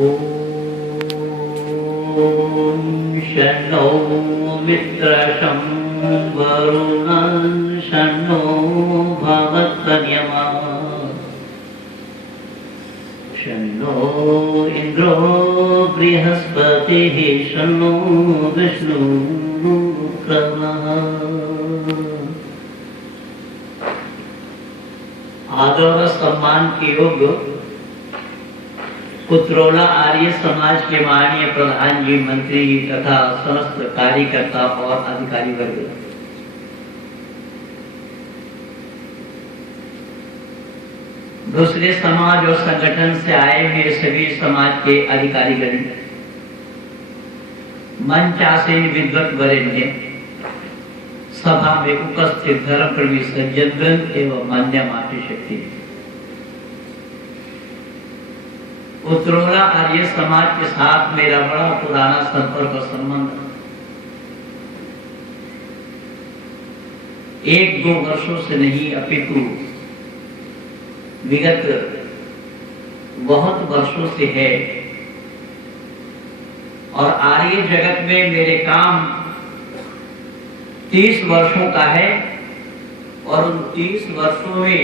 ॐ शन्नो मित्रशं वरुणः शन्नो भवत्तन्यमा शन्नो इन्द्रो बृहस्पतिः शन्नो विष्णुरुक्रमः। आदर और सम्मान के योग्य पुत्रोला आर्य समाज के माननीय प्रधान जी, मंत्री जी तथा समस्त कार्यकर्ता और अधिकारी वर्ग, दूसरे समाज और संगठन से आए मेरे सभी समाज के अधिकारीगण, मंचासीन विद्वत वरेण्य, सभा में उपस्थित धर्मप्रेमी सज्जनवृंद एवं मान्य मातृशक्ति, उत्तरोला आर्य समाज के साथ मेरा बड़ा पुराना संपर्क और संबंध 1-2 वर्षों से नहीं अपितु विगत बहुत वर्षों से है। और आर्य जगत में मेरे काम 30 वर्षों का है और उन 30 वर्षों में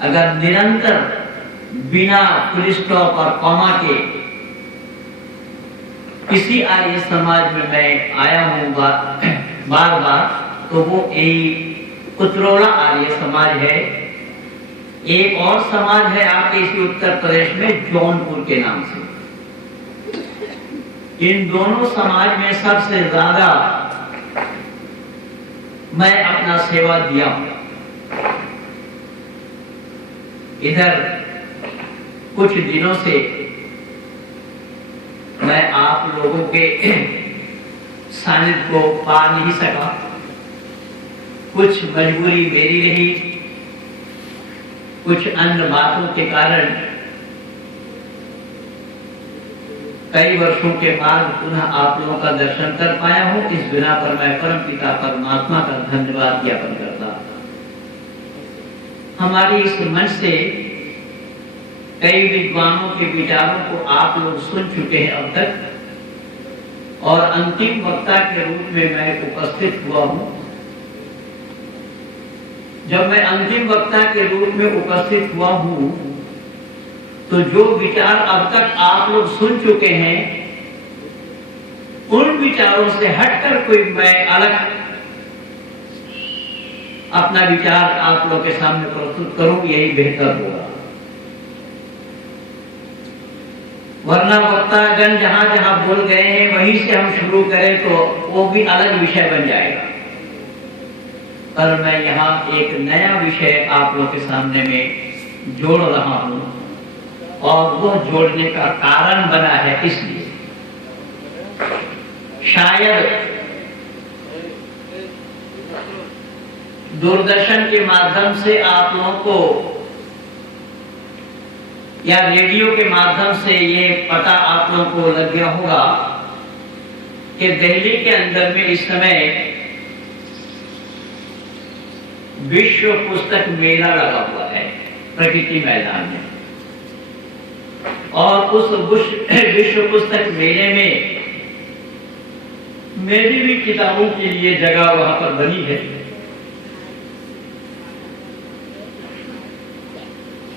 अगर निरंतर बिना फुल स्टॉप और कॉमा के किसी आर्य समाज में मैं आया हूं बार बार, तो वो एक उत्तरोला आर्य समाज है। एक और समाज है आपके इसी उत्तर प्रदेश में जौनपुर के नाम से। इन दोनों समाज में सबसे ज्यादा मैं अपना सेवा दिया हूं। इधर कुछ दिनों से मैं आप लोगों के सानिध्य को पा नहीं सका, कुछ मजबूरी मेरी रही, कुछ अन्य बातों के कारण कई वर्षों के बाद पुनः आप लोगों का दर्शन कर पाया हूं। इस बिना पर मैं परम पिता परमात्मा का धन्यवाद ज्ञापन करता। हमारी इस मंच से कई विद्वानों के विचारों को आप लोग सुन चुके हैं अब तक, और अंतिम वक्ता के रूप में मैं उपस्थित हुआ हूं। जब मैं अंतिम वक्ता के रूप में उपस्थित हुआ हूं तो जो विचार अब तक आप लोग सुन चुके हैं, उन विचारों से हटकर कोई मैं अलग अपना विचार आप लोग के सामने प्रस्तुत करूं, यही बेहतर होगा। वरना वक्तागण जहां जहां बोल गए हैं वहीं से हम शुरू करें तो वो भी अलग विषय बन जाएगा। पर मैं यहाँ एक नया विषय आप लोग के सामने में जोड़ रहा हूं, और वो जोड़ने का कारण बना है इसलिए शायद दूरदर्शन के माध्यम से आप लोगों को या रेडियो के माध्यम से ये पता आप लोगों को लग गया होगा कि दिल्ली के अंदर में इस समय विश्व पुस्तक मेला लगा हुआ है प्रकृति मैदान में। और उस विश्व पुस्तक मेले में मेरी भी किताबों के लिए जगह वहां पर बनी है।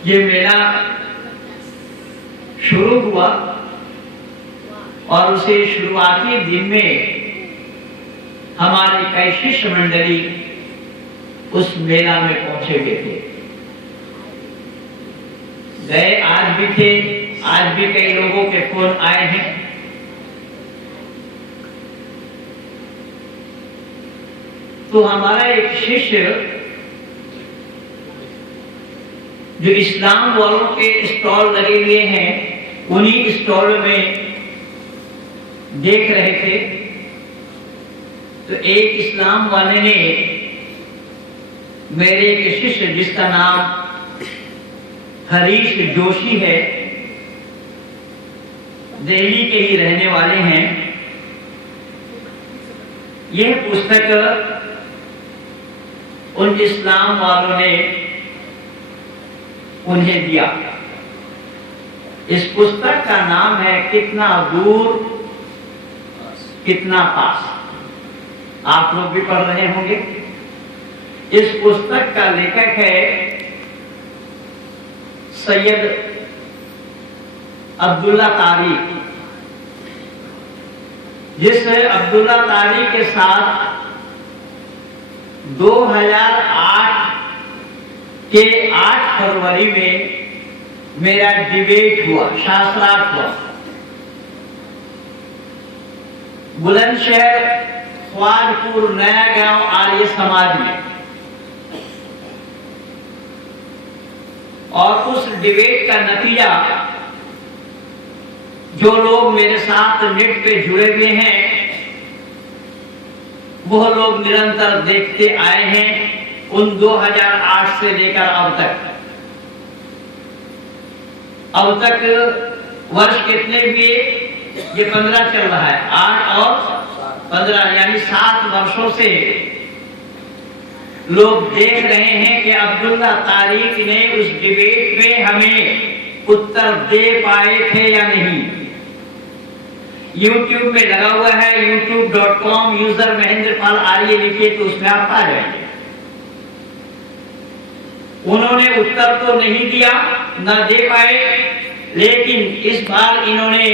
ये मेला शुरू हुआ और उसे शुरुआती दिन में हमारे कई शिष्य मंडली उस मेला में पहुंचे हुए थे। गए आज भी थे, आज भी कई लोगों के फोन आए हैं। तो हमारा एक शिष्य जो इस्लाम वालों के स्टॉल लगे हुए हैं, उन्हीं स्टॉल में देख रहे थे, तो एक इस्लाम वाले ने मेरे एक शिष्य जिसका नाम हरीश जोशी है, दिल्ली के ही रहने वाले हैं, यह पुस्तक उन इस्लाम वालों ने उन्हें दिया। इस पुस्तक का नाम है कितना दूर कितना पास। आप लोग भी पढ़ रहे होंगे। इस पुस्तक का लेखक है सैयद अब्दुल्ला तारी, जिस अब्दुल्ला तारी के साथ 2008 के 8 फरवरी में मेरा डिबेट हुआ, शास्त्रार्थ हुआ, बुलंदशहर ख्वाजपुर नया गांव आर्य समाज में। और उस डिबेट का नतीजा जो लोग मेरे साथ नेट पे जुड़े हुए हैं वह लोग निरंतर देखते आए हैं, उन 2008 से लेकर अब तक वर्ष कितने हुए? ये 15 चल रहा है। 8 और 15 यानी 7 वर्षों से लोग देख रहे हैं कि अब्दुल्ला तारिक ने उस डिबेट में हमें उत्तर दे पाए थे या नहीं। YouTube में लगा हुआ है, youtube.com यूजर महेंद्रपाल आर्य लिखिए तो उसमें आप पा जाएंगे। उन्होंने उत्तर तो नहीं दिया, न दे पाए, लेकिन इस बार इन्होंने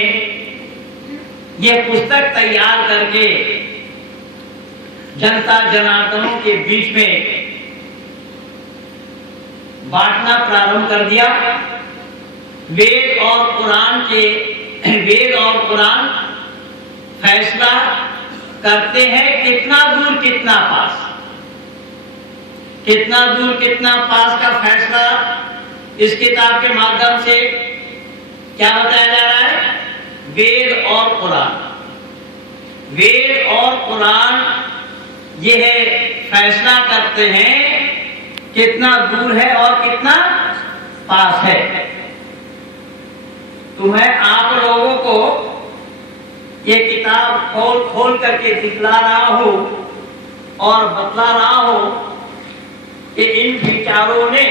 यह पुस्तक तैयार करके जनता जनार्दनों के बीच में बांटना प्रारंभ कर दिया। वेद और कुरान फैसला करते हैं कितना दूर कितना पास। कितना दूर कितना पास का फैसला इस किताब के माध्यम से क्या बताया जा रहा है? वेद और कुरान यह फैसला करते हैं कितना दूर है और कितना पास है। तो मैं आप लोगों को ये किताब खोल करके दिखला रहा हूं और बतला रहा हूं कि इन विचारों ने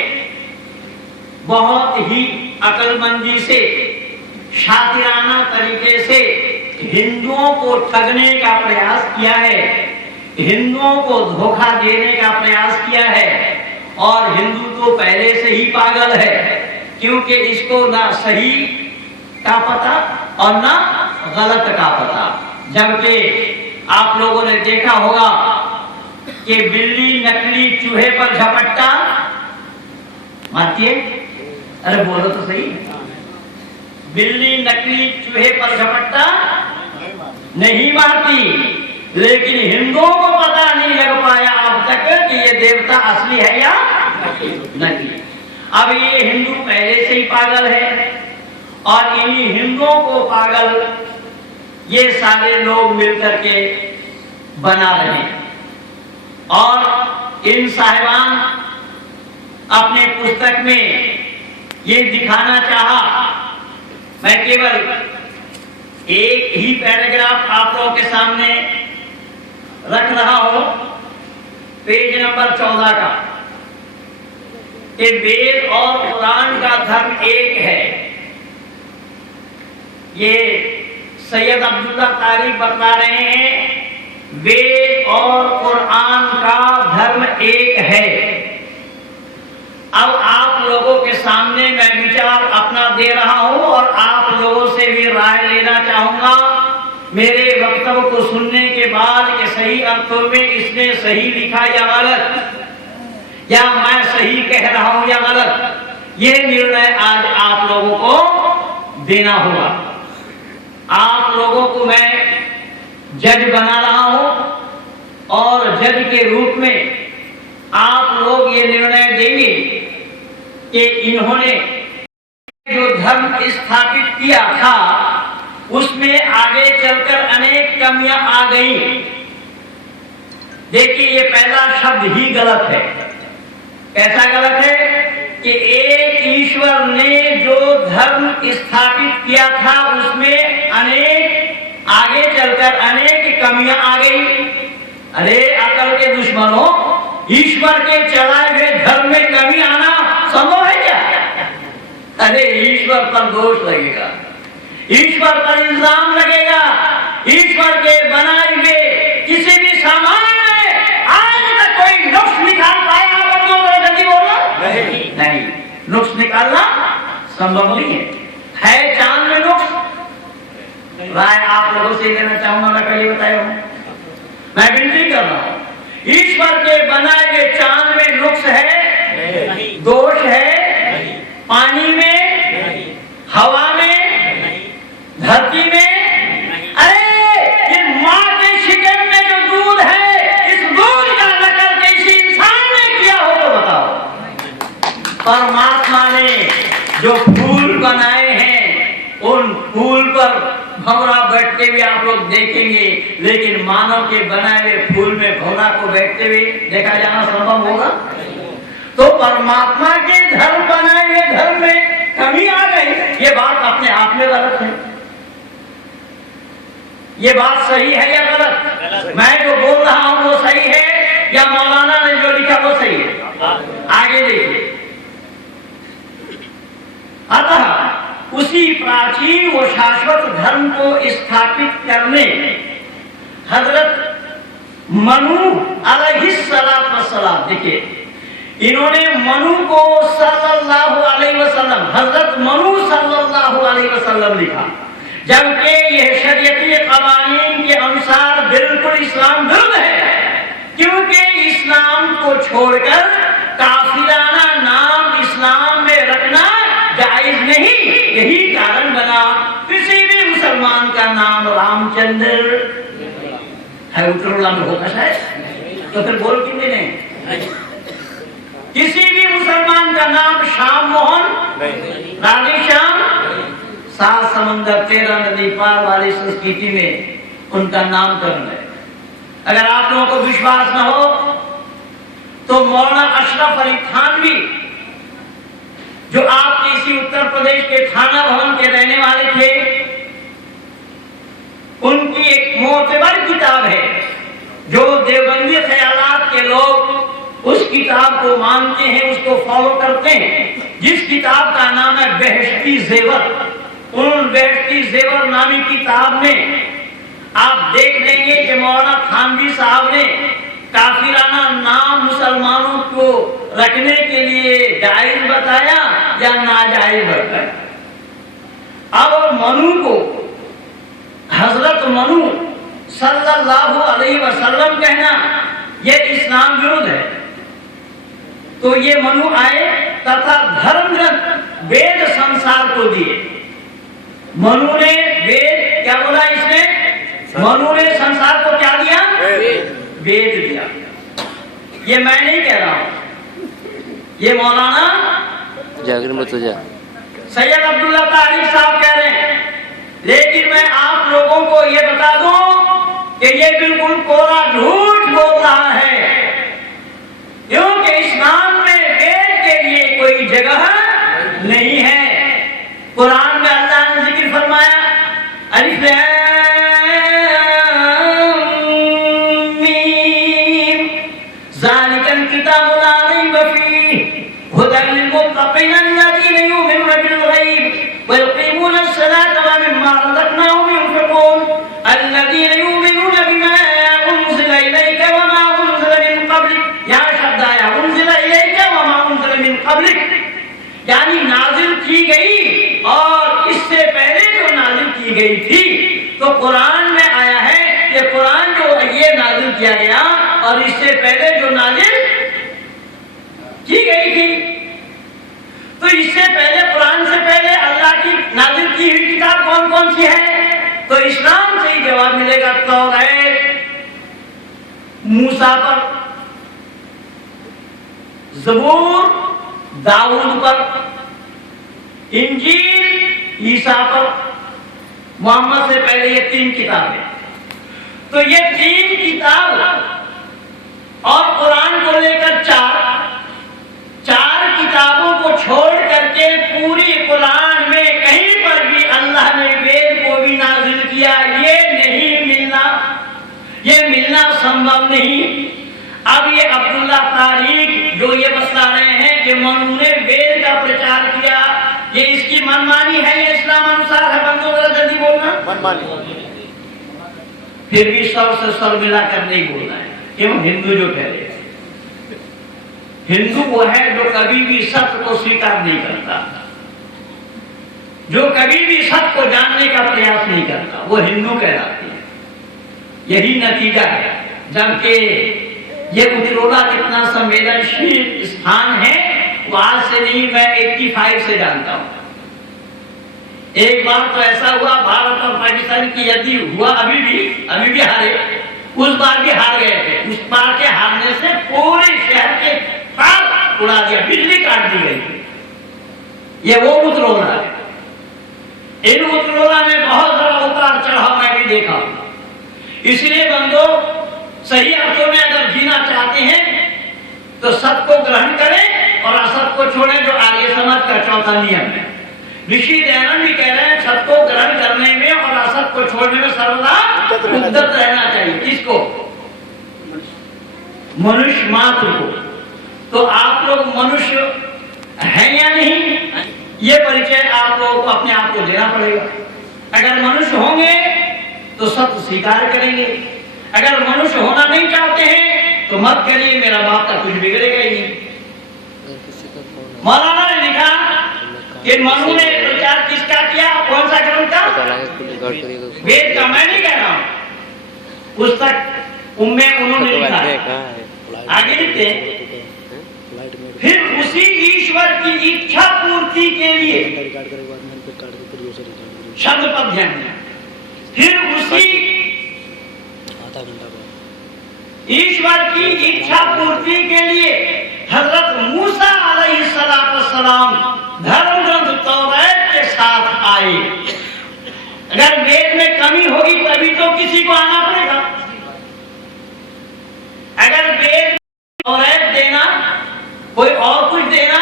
बहुत ही अक्लमंदी से, शातिराना तरीके से हिंदुओं को ठगने का प्रयास किया है, हिंदुओं को धोखा देने का प्रयास किया है। और हिंदू तो पहले से ही पागल है, क्योंकि इसको ना सही का पता और ना गलत का पता। जबकि आप लोगों ने देखा होगा कि बिल्ली नकली चूहे पर झपट्टा मारती है। अरे बोलो तो सही। बिल्ली नकली चूहे पर झपट्टा नहीं मारती, लेकिन हिंदुओं को पता नहीं लग पाया अब तक कि ये देवता असली है या नकली। अब ये हिंदू पहले से ही पागल है और इन्हीं हिंदुओं को पागल ये सारे लोग मिलकर के बना रहे हैं। और इन साहिबान अपने पुस्तक में ये दिखाना चाहा, मैं केवल एक ही पैराग्राफ आप लोगों के सामने रख रहा हूं, पेज नंबर 14 का, कि वेद और कुरान का धर्म एक है। ये सैयद अब्दुल्ला तारी बता रहे हैं, वेद और कुरान का धर्म एक है। अब आप लोगों के सामने मैं विचार अपना दे रहा हूं और आप लोगों से भी राय लेना चाहूंगा मेरे वक्तव्य को सुनने के बाद कि सही अर्थों में इसने सही लिखा या गलत, या मैं सही कह रहा हूं या गलत। यह निर्णय आज आप लोगों को देना होगा। आप लोगों को मैं जज बना रहा हूं और जज के रूप में आप लोग ये निर्णय देंगे कि इन्होंने जो धर्म स्थापित किया था उसमें आगे चलकर अनेक कमियां आ गई। देखिए, ये पहला शब्द ही गलत है। कैसा गलत है? कि एक ईश्वर ने जो धर्म स्थापित किया था उसमें अनेक आगे चलकर अनेक कमियां आ गई। अरे अकल के दुश्मनों, ईश्वर के चलाए हुए धर्म में कमी आना संभव है क्या? अरे ईश्वर पर दोष लगेगा, ईश्वर पर इल्जाम लगेगा। ईश्वर के बनाए हुए किसी भी सामान में आज तक कोई नुक्स निकाल पाया? आप जल्दी बोलो। नहीं, नुक्स निकालना संभव नहीं है चांद में नुक्स? राय आप लोगों से लेना चाहूंगा, मैं पहले बताया हूं, मैं विनती कर रहा हूं। ईश्वर के बनाए हुए चांद में नुक्स है? दोष है? पानी में, हवा में, धरती में? अरे ये माँ के शिकम में जो दूध है, इस दूध का नकल किसी इंसान ने किया हो तो बताओ। परमात्मा ने जो फूल बनाए हैं, उन फूल पर भंवरा बैठते हुए आप लोग देखेंगे, लेकिन मानव के बनाए हुए फूल में भंवरा को बैठते हुए देखा जाना संभव होगा? तो परमात्मा के धर्म बनाए हुए धर्म में कमी आ गई, ये बात अपने आप में गलत है। ये बात सही है या गलत? मैं जो बोल रहा हूं वो सही है या मौलाना ने जो लिखा वो सही है? आगे देखिए। अतः उसी प्राचीन व शाश्वत धर्म को स्थापित करने हजरत मनु अलैहिस्सलाम, देखिए इन्होंने मनु को सल्लल्लाहु अलैहि वसल्लम, हजरत मनु सल्लल्लाहु अलैहि वसल्लम लिखा, जबकि यह शरीयती कवानीन के अनुसार बिल्कुल इस्लाम विरुद्ध है, क्योंकि इस्लाम को छोड़कर काफिराना नाम इस्लाम में रखना जायज नहीं। यही कारण बना किसी भी मुसलमान का नाम रामचंद्र है, उत्तरोला में होगा शायद, तो फिर बोल क्यों नहीं? किसी भी मुसलमान का नाम श्याम मोहन, राधेश्याम, 7 समंदर 13 नदी पार वाली संस्कृति में उनका नामकरण है। अगर आप लोगों को विश्वास न हो तो मौलाना अशरफ अली थानवी, जो आपके इसी उत्तर प्रदेश के थाना भवन के रहने वाले थे, उनकी एक मोतबर किताब है जो देवबंदी ख्यालात के लोग उस किताब को मानते हैं, उसको फॉलो करते हैं, जिस किताब का नाम है बेहश्ती जेवर। उन बेहश्ती जेवर नामी किताब में आप देख लेंगे कि मौलाना थानवी साहब ने काफिराना नाम मुसलमानों को रखने के लिए जायज बताया या नाजायज बताया। अब मनु को हजरत मनु सल्लल्लाहु अलैहि वसल्लम कहना यह इस्लाम विरुद्ध है। तो ये मनु आए तथा धर्म ग्रंथ वेद संसार को दिए। मनु ने वेद क्या बोला इसने? मनु ने संसार को क्या दिया? वेद दिया। ये मैं नहीं कह रहा हूं, ये मौलाना सैयद अब्दुल्ला तारिक साहब कह रहे हैं। लेकिन मैं आप लोगों को ये बता दूं कि ये बिल्कुल कोरा झूठ बोल रहा है, क्योंकि इस्लाम में वेद के लिए कोई जगह नहीं है। कुरान में अल्लाह ने जिक्र फरमाया, अलिफ लाम मीम ज़ालिकल किताबु ला रैब फीहि हुदल लिल मुत्तक़ीन अल्लज़ीना युमिनूना बिल गैब व युक़ीमूना अस्सलाता व मिम्मा रज़क़नाहुम युनफ़िक़ून अल्लज़ीना युमिनूना बिमा उन्ज़िला इलैका व मा उन्ज़िला मिन क़ब्लिक। यहाँ शब्द आया उन्ज़िला इलैका व मा उन्ज़िला मिन क़ब्लिक, यानी नाजिल की गई और इससे पहले जो नाजिल की गई थी। तो कुरान में आया है कि कुरान जो ये नाजिल किया गया और इससे पहले जो नाजिल की गई थी। तो इससे पहले कुरान से पहले अल्लाह की नाजिल की हुई किताब कौन कौन सी है? तो इस्लाम से ही जवाब मिलेगा। तौरात मूसा पर, ज़बूर दाऊद पर, इंजील ईसा पर, मोहम्मद से पहले ये 3 किताबें। तो ये 3 किताब और कुरान को लेकर 4 किताबों को छोड़ करके पूरी कुरान में कहीं पर भी अल्लाह ने वेद को भी नाजिल किया, ये नहीं मिलना, ये मिलना संभव नहीं। अब ये अब्दुल्ला तारिक जो ये बता रहे हैं कि मनु ने वेद का प्रचार किया, ये इसकी मनमानी है या इस्लाम अनुसार है? बंदो जरा जल्दी बोलना। मनमानी। फिर भी सर से सर मिला कर नहीं बोलना है, क्यों? हिंदू जो कह रहे हैं, हिंदू वो है जो कभी भी सत्य को स्वीकार नहीं करता, जो कभी भी सत्य को जानने का प्रयास नहीं करता, वो हिंदू कहलाते हैं। यही नतीजा है। जबकि ये उतरोला कितना संवेदनशील स्थान है, वो आज से नहीं, मैं 85 से जानता हूं। एक बार तो ऐसा हुआ भारत और पाकिस्तान की यदि हुआ, अभी भी हारे, उस बार भी हार गए थे। उस बार के हारने से पूरे शहर के तार उड़ा दिया, बिजली काट दी गई। ये वो उतरोला है। इन उतरोला में बहुत बड़ा उतार चढ़ाव मैं भी देखा। इसलिए बंदो, सही अर्थों में अगर जीना चाहते हैं तो सत्य को ग्रहण करें और असत को छोड़ें, जो आर्य समाज का चौथा नियम है। ऋषि दयानंद भी कह रहे हैं सत्य को ग्रहण करने में और असत को छोड़ने में सर्वदा उद्यत रहना चाहिए। किसको? मनुष्य मात्र को। तो आप लोग मनुष्य हैं या नहीं, ये परिचय आप लोगों को अपने आप को देना पड़ेगा। अगर मनुष्य होंगे तो सत्य स्वीकार करेंगे, अगर मनुष्य होना नहीं चाहते हैं तो मत करिए, मेरा बाप का कुछ बिगड़ेगा ही नहीं। मौलाना ने लिखा कि मनु ने प्रचार किसका किया? कौन सा ग्रंथ का? वेद का। मैं नहीं कह रहा हूं, पुस्तक उनमें उन्होंने लिखा है। आगे लिखते हैं, फिर उसी ईश्वर की इच्छा पूर्ति के लिए, शब्द पर ध्यान दें, फिर उसी ईश्वर की इच्छा पूर्ति के लिए हजरत मूसा अलैहिस्सलाम धर्म ग्रंथ तौरात के साथ आए। अगर वेद में कमी होगी तभी तो किसी को आना पड़ेगा। अगर वेद तौरात देना, कोई और कुछ देना,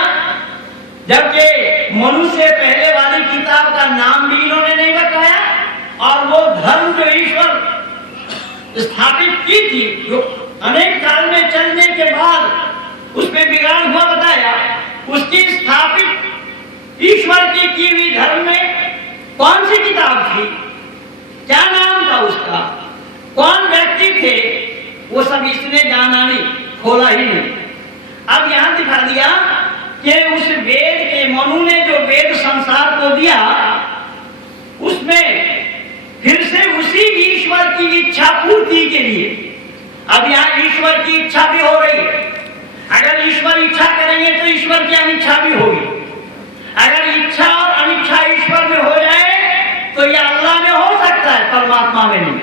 जबकि मनुष्य से पहले वाली किताब का नाम भी इन्होंने नहीं बताया, और वो धर्म जो ईश्वर स्थापित की थी, जो अनेक काल में चलने के बाद उसमें बिगाड़ हुआ बताया, उसकी स्थापित ईश्वर की हुई धर्म में कौन सी किताब थी, क्या नाम था उसका, कौन व्यक्ति थे, वो सब इसने जाना नहीं, खोला ही नहीं। अब यहां दिखा दिया कि उस वेद के, मनु ने जो वेद संसार को दिया, उसमें फिर से उसी ईश्वर की इच्छा पूर्ति के लिए, अब यहाँ ईश्वर की इच्छा भी हो रही है। अगर ईश्वर इच्छा करेंगे तो ईश्वर की अनिच्छा भी होगी। अगर इच्छा और अनिच्छा ईश्वर में हो जाए तो यह अल्लाह में हो सकता है, परमात्मा में नहीं,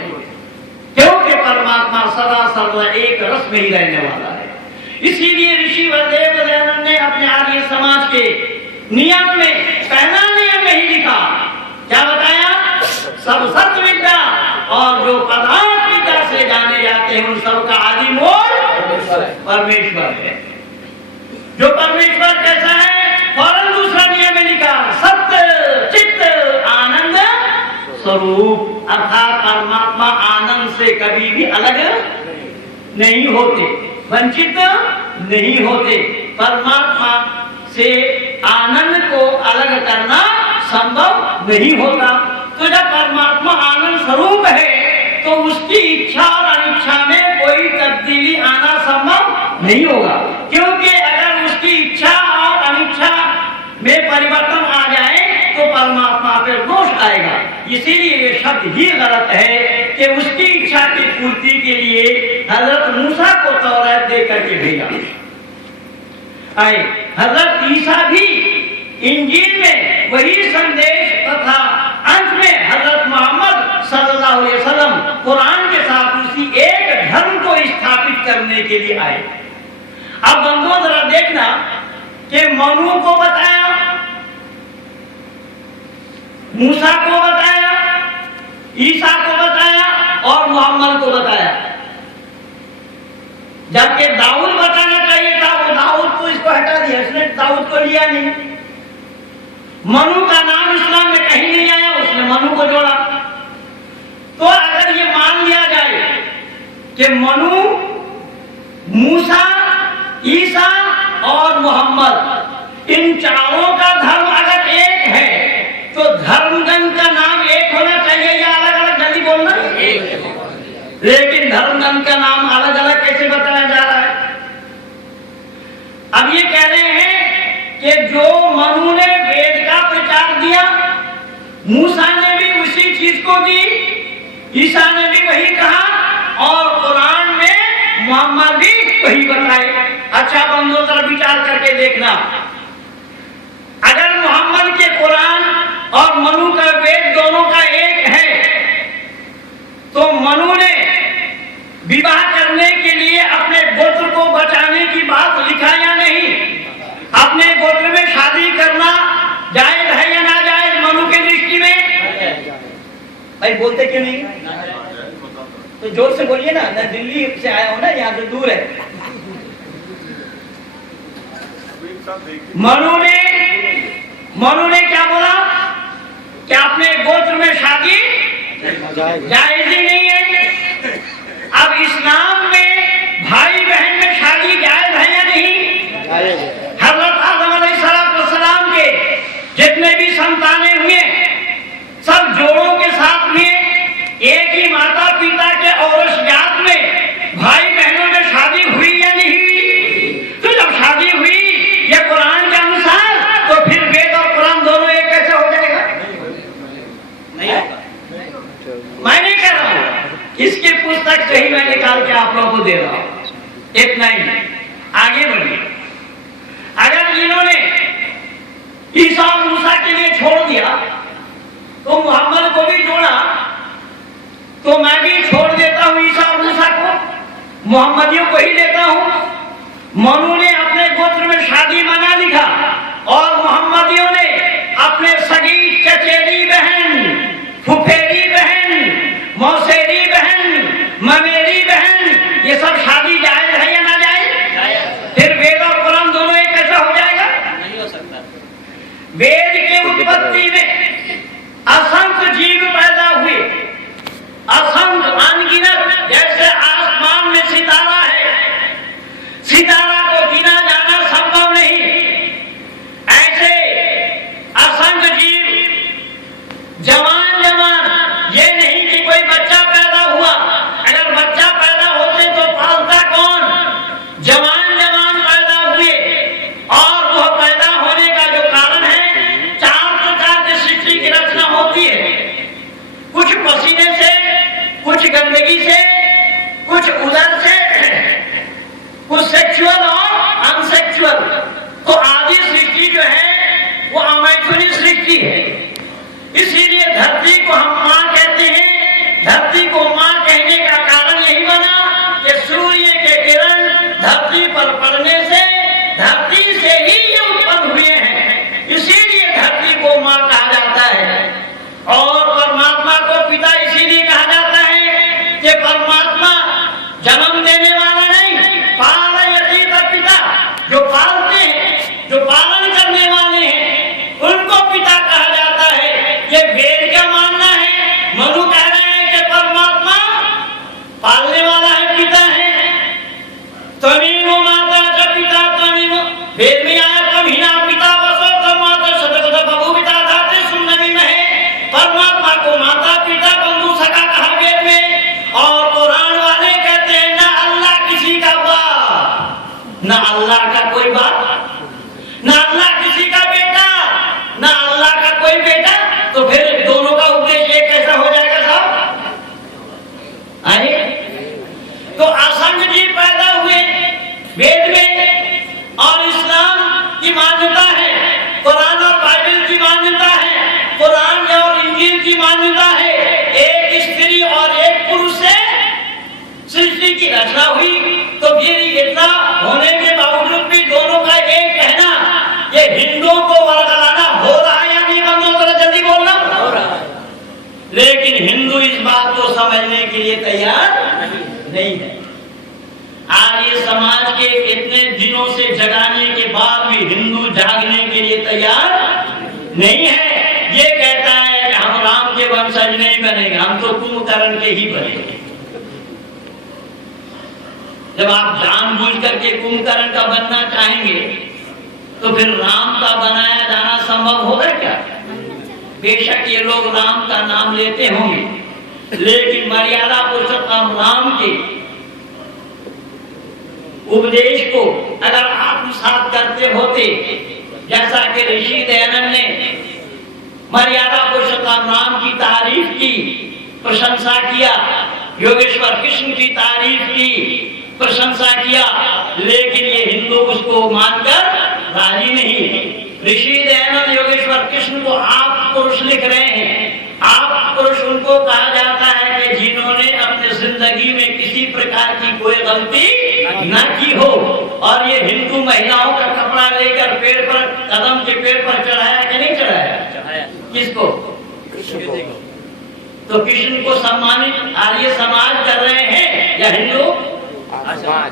क्योंकि परमात्मा सदा सर्वदा एक रस में ही रहने वाला है। इसीलिए ऋषि वरदेव दयानंद ने अपने आर्य समाज के नियम में पहला नियम ही लिखा, क्या बताया? सब सत्य विद्या और जो पदार्थ विद्या से जाने जाते हैं उन सब का आदि मूल परमेश्वर है। जो परमेश्वर कैसा है? फौरन दूसरा नियम में लिखा, सत्य चित्त आनंद स्वरूप, अर्थात परमात्मा आनंद से कभी भी अलग नहीं होते, वंचित नहीं होते। परमात्मा से आनंद को अलग करना संभव नहीं होता। तो जब परमात्मा आनंद स्वरूप है तो उसकी इच्छा और अनिच्छा में कोई तब्दीली आना संभव नहीं होगा, क्योंकि अगर उसकी इच्छा और अनिच्छा में परिवर्तन आ जाए तो परमात्मा पर दोष आएगा। इसीलिए ये शब्द ही गलत है कि उसकी इच्छा की पूर्ति के लिए हजरत मूसा को तौरात दे करके भेजा। आए हजरत ईसा भी इंजील में वही संदेश तथा अंत में हजरत मोहम्मद सल्लल्लाहु अलैहि वसल्लम कुरान के साथ उसी एक धर्म को स्थापित करने के लिए आए। अब बंदो जरा देखना कि मनु को बताया, मूसा को बताया, ईसा को बताया और मोहम्मद को बताया। जबकि दाऊद बताना चाहिए था, वो दाऊद को इसको हटा दिया, उसने दाऊद को लिया नहीं। मनु का नाम इस्लाम में कहीं नहीं आया, उसने मनु को जोड़ा। तो अगर ये मान लिया जाए कि मनु, मूसा, ईसा और मोहम्मद, इन चारों का धर्म अगर एक संत का नाम अलग अलग कैसे बताया जा रहा है? अब ये कह रहे हैं कि जो मनु ने वेद का प्रचार दिया, मूसा ने भी उसी चीज को दी, ईसा ने भी वही कहा और कुरान में मोहम्मद भी वही बताए। अच्छा बंदों तरफ विचार करके देखना, अगर मोहम्मद के कुरान और मनु का वेद दोनों का एक है, तो मनु ने विवाह करने के लिए अपने गोत्र को बचाने की बात लिखा या नहीं? अपने गोत्र में शादी करना जायज है या ना जायज मनु के दृष्टि में? भाई बोलते क्यों नहीं? तो जोर से बोलिए ना, मैं दिल्ली से आया हूं ना, यहाँ से दूर है। मनु ने क्या बोला कि अपने गोत्र में शादी जायज ही नहीं है। अब इस्लाम में भाई बहन में शादी जायज है या नहीं? हज़रत आदम अलैहिस्सलाम के जितने भी संतानें हुए सब जोड़ों के साथ हुए, एक ही माता पिता के औरस जात में भाई बहनों में शादी हुई या नहीं हुई? तो जब शादी हुई ये कुरान के अनुसार, तो फिर वेद और कुरान दोनों एक कैसे हो जाएगा? नहीं, मैं नहीं कह रहा हूं, इसकी पुस्तक सही मैं निकाल के आप लोगों को दे रहा हूं। इतना ही, आगे बढ़िए। अगर इन्होंने ईसा और मूसा के लिए छोड़ दिया तो मोहम्मद को भी जोड़ा, तो मैं भी छोड़ देता हूं ईसा और मूसा को, मोहम्मदियों को ही देता हूं। मनु ने अपने गोत्र में शादी मना लिखा और मोहम्मदियों ने अपने सगी चचेरी बहन, फुफेरी बहन, मौसेरी बहन, ममेरी बहन, ये सब शादी जायज है या ना जायज? फिर वेद और कुरान दोनों एक कैसा हो जाएगा? नहीं हो सकता। वेद के उत्पत्ति में असंख्य जीव पैदा हुए, असंख्य अनगिनत, जैसे आसमान में सितारा है, सितारा को गिना जाना संभव नहीं, ऐसे असंख्य जीव जवान जवान, ये नहीं कि कोई बच्चा पैदा हुआ, अगर बच्चा पैदा होते तो पालता कौन? जवान जवान पैदा हुए, और वह पैदा होने का जो कारण है, 4 प्रकार की सृष्टि की रचना होती है, कुछ पसीने से, कुछ गंदगी से, कुछ उदर से, कुछ सेक्सुअल और अनसेक्सुअल। तो आदि सृष्टि जो है वो अमैथुनी सृष्टि है। इसीलिए धरती को हम मां कहते हैं। धरती को मां कहने का कारण यही बना कि सूर्य के किरण धरती पर पड़ने से धरती से ही ये उत्पन्न हुए हैं, इसीलिए धरती को मां कहा जाता है। और परमात्मा को पिता इसीलिए कहा जाता है कि परमात्मा जन्म देने वाला नहीं, पालयति पिता, जो पालते हैं, जो पालन करने वाले हैं, उनको पिता कहा जाता है। ये वेद का मानना है। मनु कह रहे हैं कि परमात्मा पालने वाला है, पिता है। त्वमेव माता च पिता त्वमेव, वेद में आया त्वमीना पिता वसो त्वमाता शतशत बभूविता धाते सुन्नवी में है। परमात्मा को माता पिता बंधु सखा कहा वेद में, और कुरान वाले कहते हैं ना अल्लाह किसी का बाप, ना अल्लाह का कोई बाप, ना अल्लाह किसी का बेटा, ना अल्लाह का कोई बेटा। तो फिर दोनों का उद्देश्य कैसा हो जाएगा साहब? आए तो असंख्य जीव पैदा हुए वेद में, और इस्लाम की मान्यता है, कुरान और बाइबल की मान्यता है, कुरान और इंजील की मान्यता है, एक स्त्री और एक पुरुष से सृष्टि की रचना हुई। तो फिर इतना होने के बावजूद भी दोनों का एक कहना, ये हिंदुओं को वरगलाना हो रहा है या नहीं? बंदों को जल्दी बोलना हो रहा है, लेकिन हिंदू इस बात को समझने के लिए तैयार नहीं है। आर्य समाज के इतने दिनों से जगाने के बाद भी हिंदू जागने के लिए तैयार नहीं है। ये कहता है कि हम राम के वंशज नहीं बनेंगे, हम तो कुंभकर्ण के ही बनेंगे। जब आप जानबूझ करके कुंभकर्ण का बनना चाहेंगे तो फिर राम का बनाया जाना संभव होगा क्या? बेशक ये लोग राम का नाम लेते होंगे, लेकिन मर्यादा पुरुषोत्तम राम के उपदेश को अगर आत्मसात करते होते, जैसा कि ऋषि दयानंद ने मर्यादा पुरुषोत्तम राम की तारीफ की, प्रशंसा किया, योगेश्वर कृष्ण की तारीफ की, प्रशंसा किया, लेकिन ये हिंदू उसको मानकर राजी नहीं। ऋषि दयानंद योगेश्वर कृष्ण को आप पुरुष लिख रहे हैं। आप पुरुष उनको कहा जाता है कि जिन्होंने अपने जिंदगी में किसी प्रकार की कोई गलती न की हो। और ये हिंदू महिलाओं का कपड़ा लेकर पेड़ पर, कदम के पेड़ पर चढ़ाया कि नहीं चढ़ाया? किसको? तो कृष्ण को सम्मानित आर्य समाज कर रहे हैं या हिंदू समाज?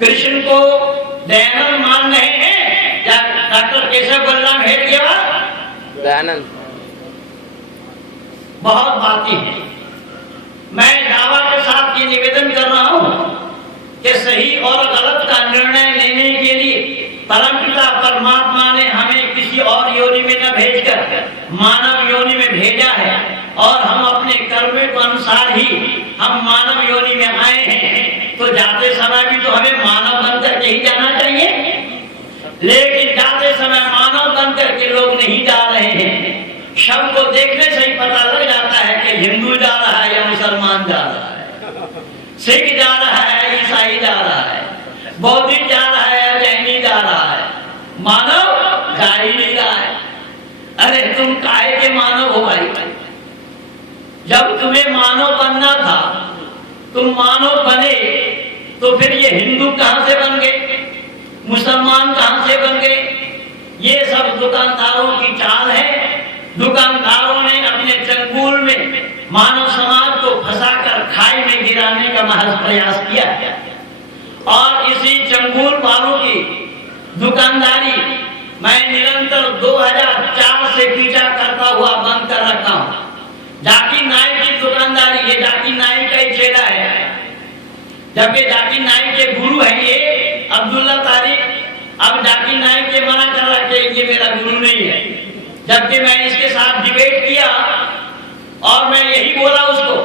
कृष्ण को दयानंद मान रहे हैं या डॉक्टर केशव बलराम हेडगेवार? दयानंद। बहुत बातें हैं। मैं दावा के साथ ये निवेदन कर रहा हूं कि सही और गलत का निर्णय लेने के लिए परमपिता परमात्मा ने हमें किसी और योनि में न भेजकर मानव योनि में भेजा है, और हम अपने कर्म के अनुसार ही हम मानव योनि में आए हैं। तो जाते समय भी तो हमें मानव बनकर के ही जाना चाहिए, लेकिन जाते समय मानव बनकर के लोग नहीं जा रहे हैं। शव को देखने से ही पता लग जाता है कि हिंदू जा रहा है या मुसलमान जा रहा है, सिख जा रहा है, ईसाई जा रहा है, बौद्धिक जा रहा है या जैनी जा रहा है। मानव जा ही नहीं रहा है। अरे तुम काहे के मानव हो भाई? जब तुम्हें मानव बनना था, तुम मानव बने, तो फिर ये हिंदू कहां से बन गए, मुसलमान कहां से बन गए? ये सब दुकानदारों की चाल है। दुकानदारों ने अपने चंगुल में मानव समाज को फंसाकर खाई में गिराने का महज प्रयास किया है। और इसी चंगुल वालों की दुकानदारी मैं निरंतर 2004 से पीछा करता हुआ बंद कर रखा हूं। जाकिर नाइक की दुकानदारी, ये जाकिर नाइक का ही चेला है, जबकि जाकिर नाइक के गुरु है ये अब्दुल्ला तारिक। अब जाकिर नाइक के मना कर रहा कि ये मेरा गुरु नहीं है, जबकि मैं इसके साथ डिबेट किया और मैं यही बोला उसको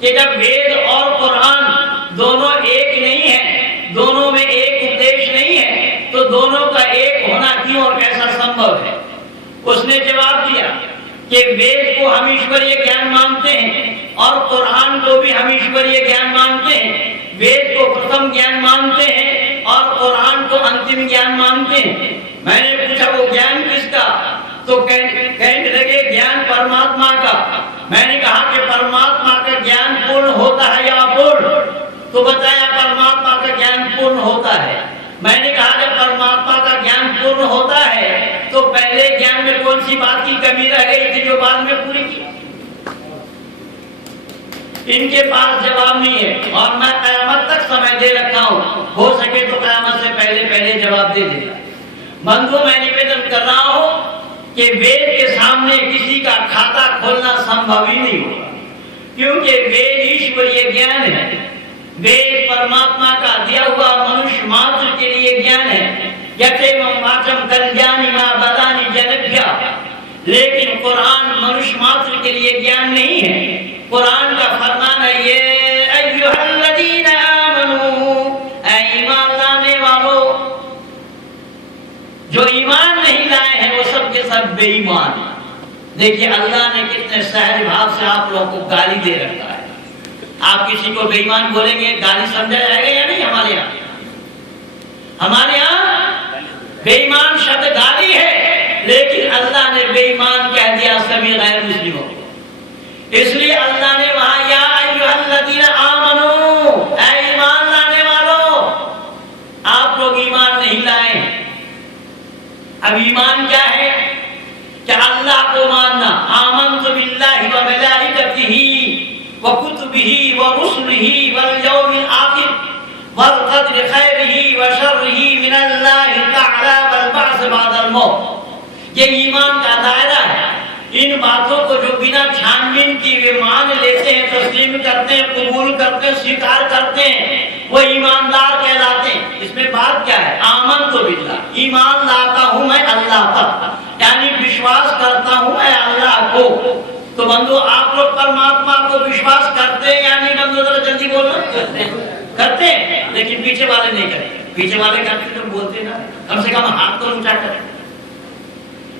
कि जब वेद और कुरान दोनों एक नहीं है, दोनों में एक उपदेश नहीं है, तो दोनों का एक होना क्यों और कैसा संभव है? उसने जवाब दिया कि वेद को हम ईश्वरीय ज्ञान मानते हैं और कुरान को भी हम ईश्वरीय ज्ञान मानते हैं। वेद को प्रथम ज्ञान मानते हैं और कुरान को अंतिम ज्ञान मानते हैं। मैंने पूछा वो ज्ञान किसका? तो कहने लगे ज्ञान परमात्मा का। मैंने कहा कि परमात्मा का ज्ञान पूर्ण होता है या अपूर्ण? तो बताया परमात्मा का ज्ञान पूर्ण होता है। मैंने कहा जब परमात्मा का ज्ञान पूर्ण होता है तो पहले ज्ञान में कौन सी बात की कमी रह गई थी जो बाद में पूरी की? इनके पास जवाब नहीं है और मैं कयामत तक समय दे रखा हूं, हो सके तो कयामत से पहले पहले जवाब दे देगा। बंधुओं, मैं निवेदन कर रहा हूं कि वेद के सामने किसी का खाता खोलना संभव ही नहीं होगा, क्योंकि वेद ईश्वरीय ज्ञान है। वेद परमात्मा का दिया हुआ मनुष्य मात्र के लिए ज्ञान है। यथेवं वाचम कल्याणी मा बदानि जनेभ्यः। लेकिन कुरान मनुष्य मात्र के लिए ज्ञान नहीं है। कुरान का फरमान है ये अय्युहल्लज़ीना आमनू, ऐ ईमान लाने वालों, जो ईमान नहीं लाए हैं वो सब के सब बेईमान। देखिए अल्लाह ने कितने सहज भाव से आप लोगों को गाली दे रखा है। आप किसी को बेईमान बोलेंगे गाली समझा जाएगा या नहीं? हमारे यहाँ बेईमान शब्द गाली है, लेकिन अल्लाह ने बेईमान कह दिया सभी गैर मुस्लिमों को। इसलिए अल्लाह ने वहां या अय्युहल्लज़ीना आमनू, ऐ ईमान लाने वालों, आप लोग ईमान नहीं लाए हैं। अब ईमान क्या है? क्या अल्लाह को मानना, आमन्तु बिल्लाहि व मलाइकतिही व कुतुबिही व रुसुलिही वल यौमिल आखिर वल क़द्रि खैरिही व शर्रिही मिनल्लाहि तआला वल बअस बअदल मौत। ये ईमान का दायरा है। इन बातों को जो बिना छानबीन की वे मान लेते हैं, तस्लीम करते हैं, कबूल करते हैं, स्वीकार करते हैं, वो ईमानदार कहलाते हैं। इसमें बात क्या है? आमन्तु बिल्लाह, ईमान लाता हूं मैं अल्लाह पर, यानी विश्वास करता हूं मैं अल्लाह को। तो बंधु, आप लोग परमात्मा को विश्वास करते हैं या नहीं? बंधु जरा जल्दी बोलो। करते हैं, लेकिन पीछे वाले नहीं करते, पीछे वाले करते तो बोलते ना, कम से कम हाथ तो ऊंचा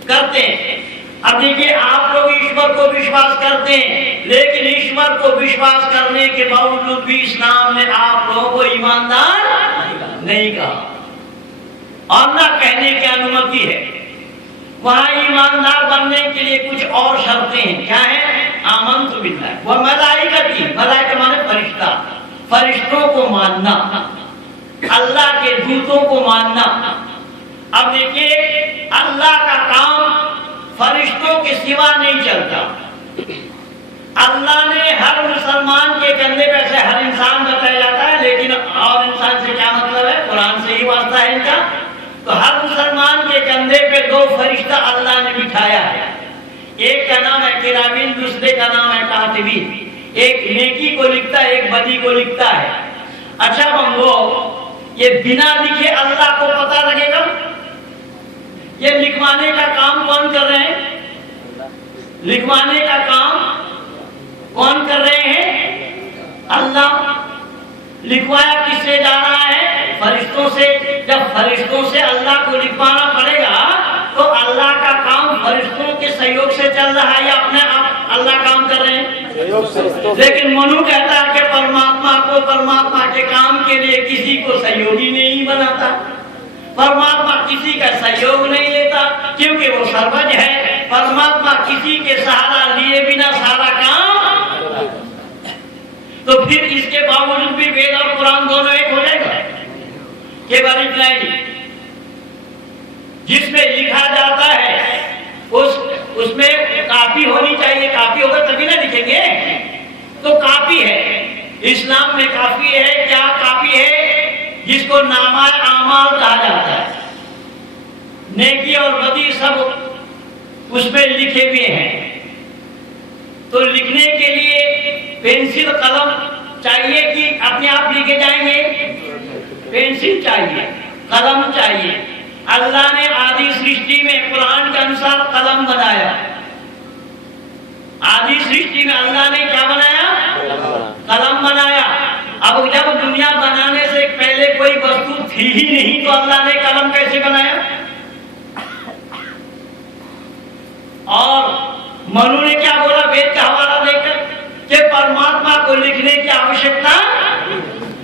करते हैं। अब देखिए, आप लोग ईश्वर को विश्वास करते हैं, लेकिन ईश्वर को विश्वास करने के बावजूद भी इस्लाम ने आप लोगों को ईमानदार नहीं कहा और ना कहने की अनुमति है। वहां ईमानदार बनने के लिए कुछ और शर्तें हैं। क्या है? आमंतु बिल्लाह व मलाइकती, मलाइका माने फरिश्ता, फरिश्तों को मानना, अल्लाह के दूतों को मानना। अब देखिए, अल्लाह का काम फरिश्तों के सिवा नहीं चलता। अल्लाह ने हर मुसलमान के कंधे पे, से हर इंसान बताया जाता है, लेकिन और इंसान से क्या मतलब है? कुरान से ही वास्ता है इनका। तो हर मुसलमान के कंधे पे दो फरिश्ता अल्लाह ने बिठाया है। एक का नाम है किरामीन, दूसरे का नाम है कातिबीन। एक नेकी को लिखता है, एक बदी को लिखता है। अच्छा बंगो, ये बिना लिखे अल्लाह को पता लगेगा? ये लिखवाने का काम कौन कर रहे हैं? लिखवाने का काम कौन कर रहे हैं? अल्लाह। लिखवाया किससे जा रहा है? फरिश्तों से। जब फरिश्तों से अल्लाह को लिखवाना पड़ेगा तो अल्लाह का काम फरिश्तों के सहयोग से चल रहा है या अपने आप अल्लाह काम कर रहे हैं? लेकिन मनु कहता है कि परमात्मा को परमात्मा के काम के लिए किसी को सहयोगी नहीं बनाता, परमात्मा किसी का सहयोग नहीं लेता, क्योंकि वो सर्वज्ञ है। परमात्मा किसी के सहारा लिए बिना सारा काम। तो फिर इसके बावजूद भी वेद और कुरान दोनों एक हो जाएगा? केवल इतना ही, जिसमें लिखा जाता है उसमें काफी होनी चाहिए। काफी होगा तभी ना लिखेंगे। तो काफी है, इस्लाम में काफी है। क्या काफी है? जिसको नामा आमाल कहा जाता है, नेकी और बदी सब उसमें लिखे हुए हैं। तो लिखने के लिए पेंसिल कलम चाहिए कि अपने आप लिखे जाएंगे? पेंसिल चाहिए, कलम चाहिए। अल्लाह ने आदि सृष्टि में कुरान के अनुसार कलम बनाया। आदि सृष्टि में अल्लाह ने क्या बनाया? कलम बनाया। अब जब दुनिया बनाने से पहले कोई वस्तु थी ही नहीं, तो अल्लाह ने कलम कैसे बनाया? और मनु ने क्या बोला वेद का हवाला देकर कि परमात्मा को लिखने की आवश्यकता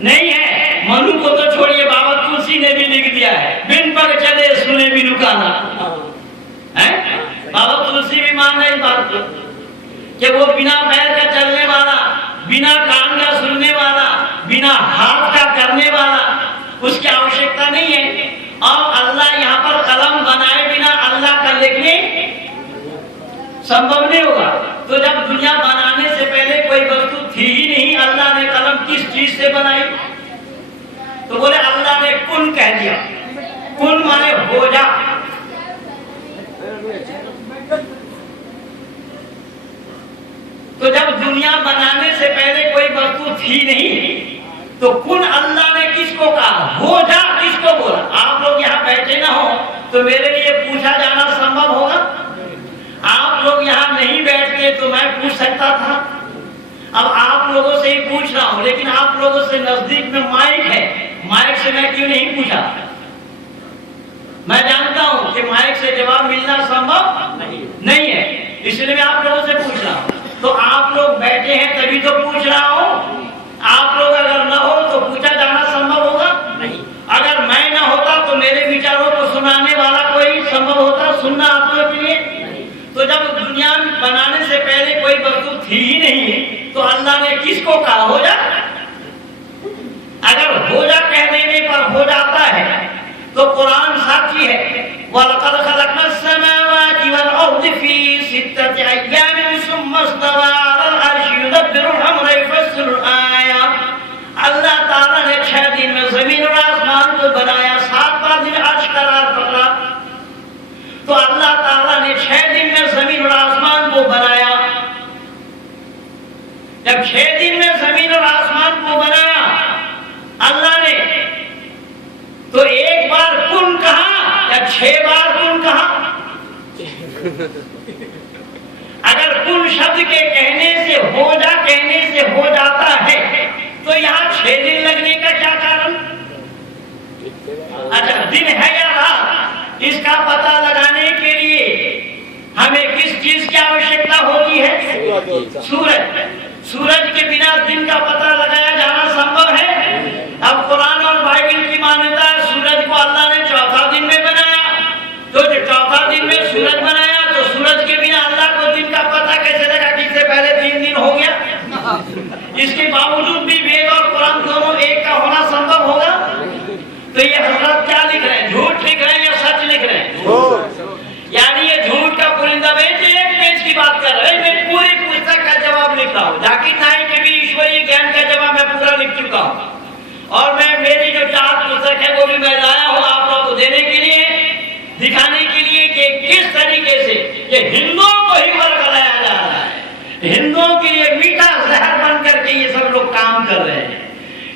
नहीं है। मनु को तो छोड़िए, बाबा तुलसी ने भी लिख दिया है, बिन पर चले सुने बिनु काना। है बाबा तुलसी भी मान रहे इस बात को कि वो बिना पैर का चलने वाला, बिना कान का सुनने वाला, बिना हाथ का करने वाला, उसकी आवश्यकता नहीं है। और अल्लाह यहाँ पर कलम बनाए बिना अल्लाह का लिखने संभव नहीं होगा। तो जब दुनिया बनाने से पहले कोई वस्तु थी ही नहीं, अल्लाह ने कलम किस चीज से बनाई? तो बोले अल्लाह ने कुन कह दिया। कुन माने हो जा। तो जब दुनिया बनाने से पहले कोई वस्तु थी नहीं, तो कुन अल्लाह ने किसको कहा? हो जा किसको बोला? आप लोग यहाँ बैठे ना हो तो मेरे लिए पूछा जाना संभव होगा? आप लोग यहाँ नहीं बैठते तो मैं पूछ सकता था। अब आप लोगों से ही पूछ रहा हूँ, लेकिन आप लोगों से नजदीक में माइक है, माइक से मैं क्यों नहीं पूछा? मैं जानता हूँ कि माइक से जवाब मिलना संभव नहीं है, इसलिए मैं आप लोगों से पूछ रहा हूँ। तो आप लोग बैठे हैं तभी तो पूछ रहा हूँ। आप लोग अगर न हो तो पूछा जाना संभव होगा नहीं। अगर मैं न होता तो मेरे विचारों को सुनाने वाला कोई संभव होता सुनना आप लोग के लिए? तो जब दुनिया बनाने से पहले कोई वस्तु थी ही नहीं, तो अल्लाह ने किसको कहा हो जा? अगर हो जा कह देने पर हो जाता है तो कुरान साक्षी है। वलक़द ख़लक़नस समावाति वल अर्ज़ फ़ी सित्तति अय्यामिन सुम्मा इस्तवा अलल अर्शि युदब्बिरुल अम्रा युफ़स्सिलुल आयात। अल्लाह ताला ने 6 दिन में जमीन और आसमान को बनाया, 7वां दिन अर्श करार पकड़ा। तो अल्लाह ताला ने 6 दिन में जमीन और आसमान को बनाया। जब 6 दिन में जमीन और आसमान को बनाया अल्लाह ने, तो एक बार कुन कहा या 6 बार कुन कहा? अगर कुन शब्द के कहने से हो जा कहने से हो जाता है, तो यहाँ 6 दिन लगने का क्या कारण? हमें किस चीज की आवश्यकता होती है? सूरज। सूरज के बिना दिन का पता लगाया जाना संभव है? अब कुरान और बाइबल की मान्यता है सूरज को अल्लाह ने चौथा दिन में बनाया, तो जो चौथा दिन में सूरज बनाया तो सूरज के बिना अल्लाह को दिन का पता कैसे लगा कि इससे पहले 3 दिन हो गया? इसके बावजूद भी वेद और कुरान दोनों एक का होना संभव होगा? तो ये हजरत क्या लिख रहे हैं? झूठ लिख रहे हैं या सच लिख रहे हैं? यानी ये झूठ का पुरिंदा बेच एक पेज की बात कर रहे हैं। मैं पूरी पुस्तक का जवाब लिख रहा हूँ। जाकिर नाइक के भी ईश्वरीय ज्ञान का जवाब मैं पूरा लिख चुका हूँ, और मैं मेरी जो 4 पुस्तक है वो भी मैं लाया हूँ आप लोगों को देने के लिए, दिखाने के लिए कि किस तरीके से ये हिंदुओं को ही वर्गलाया जा रहा है, हिंदुओं के लिए मीठा जहर बन करके ये सब लोग काम कर रहे हैं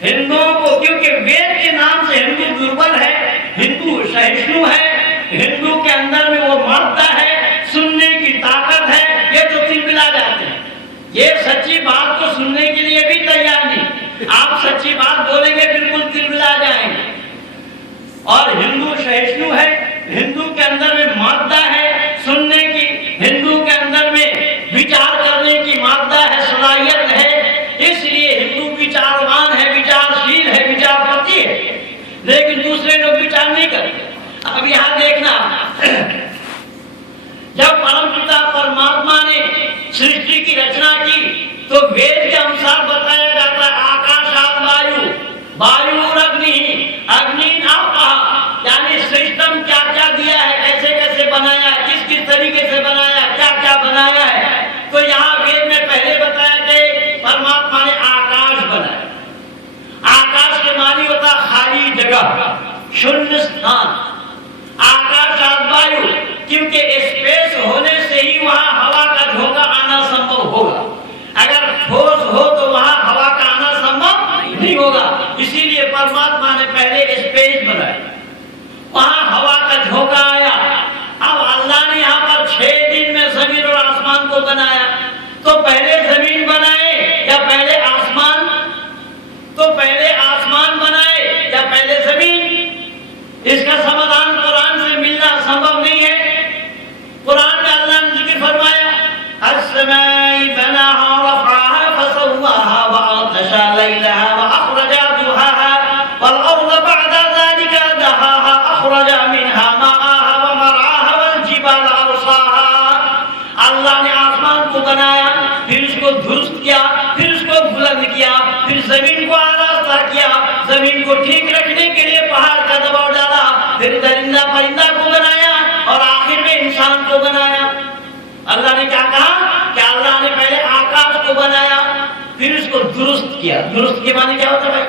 हिंदुओं को। क्योंकि वेद के नाम से हिंदू दुर्बल है, हिंदू सहिष्णु है, हिंदू के अंदर में वो मानता है, सुनने की ताकत है, ये तो तिलमिला जाते हैं। ये सच्ची बात को सुनने के लिए भी तैयार नहीं। आप सच्ची बात बोलेंगे बिल्कुल तिलमिला जाएंगे। और हिंदू सहिष्णु है, हिंदू के अंदर में मादा है सुनने की, हिंदू के अंदर में विचार करने की मादा है, सलाहियत है, इसलिए हिंदू विचारवान है, विचारशील है, विचारपति है। लेकिन दूसरे लोग विचार नहीं करते। अब यहां देखना, जब परमपिता परमात्मा ने सृष्टि की रचना की तो वेद के अनुसार बताया जाता है आकाशात वायु, वायु और अग्नि, अग्नि आप, यानी सिस्टम क्या क्या दिया है, कैसे कैसे बनाया है, किस किस तरीके से बनाया, क्या क्या बनाया है। तो यहाँ वेद में पहले बताया कि परमात्मा ने आकाश बनाया। आकाश के मानी होता खाली जगह, शून्य स्थान। आकाशात वायु, क्योंकि स्पेस होने से ही वहां हवा का झोंका आना संभव होगा। अगर ठोस हो तो वहां हवा का आना संभव नहीं होगा। इसीलिए परमात्मा ने पहले स्पेस बनाया, वहां हवा का झोंका आया। अब अल्लाह ने यहाँ पर 6 दिन में जमीन और आसमान को बनाया। तो पहले जमीन बनाए या पहले आसमान? तो पहले आसमान बनाए या पहले जमीन? इसका समाधान कुरान से मिलना संभव नहीं है। कुरान में अल्लाह ने जिक्र फरमाया, अस्समाई बनाहा वफाहा फसव्वाहा वअग़शा लैलहा वअख़रजा दुहाहा वल अर्ज़ बअदा ज़ालिका दहाहा अख़रजा मिनहा माअहा वमरआहा वल जिबाल अरसाहा। अल्लाह ने आसमान को बनाया, फिर उसको दुरुस्त किया, फिर उसको बुलंद किया, फिर जमीन को आरास्ता किया, जमीन को ठीक रखने के लिए पहाड़ का दबाव डाला, फिर दरिंदा परिंदा को बनाया और आखिर में इंसान को बनाया। अल्लाह ने क्या कहा कि अल्लाह ने पहले आकाश को बनाया, फिर उसको दुरुस्त किया। दुरुस्त के माने क्या होता है भाई?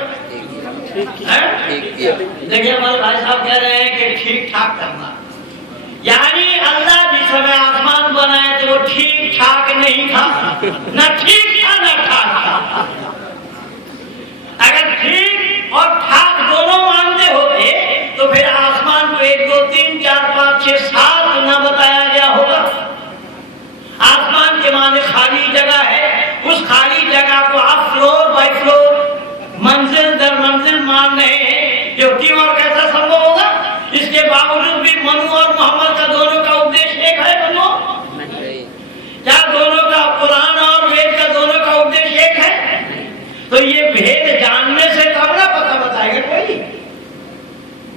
देखिए हमारे भाई साहब कह रहे हैं कि ठीक ठाक करना, यानी अल्लाह जिस समय आसमान बनाया तो वो ठीक ठाक नहीं था, न ठीक था न ठाक था। अगर ठीक और ठाक दोनों मानते होते तो फिर आसमान को 1 2 3 4 5 6 7 न बताया गया होगा। आसमान के माने खाली जगह है, उस खाली जगह को आप फ्लोर बाय फ्लोर, मंजिल दर मंजिल मान रहे हैं, जो क्यों और कैसा संभव होगा? इसके बावजूद भी मनु और मोहम्मद का दोनों का उद्देश्य एक है। बनो क्या दोनों का, कुरान और वेद का दोनों का उद्देश्य एक है? तो ये भेद जानने से कब ना पता बताएगा कोई?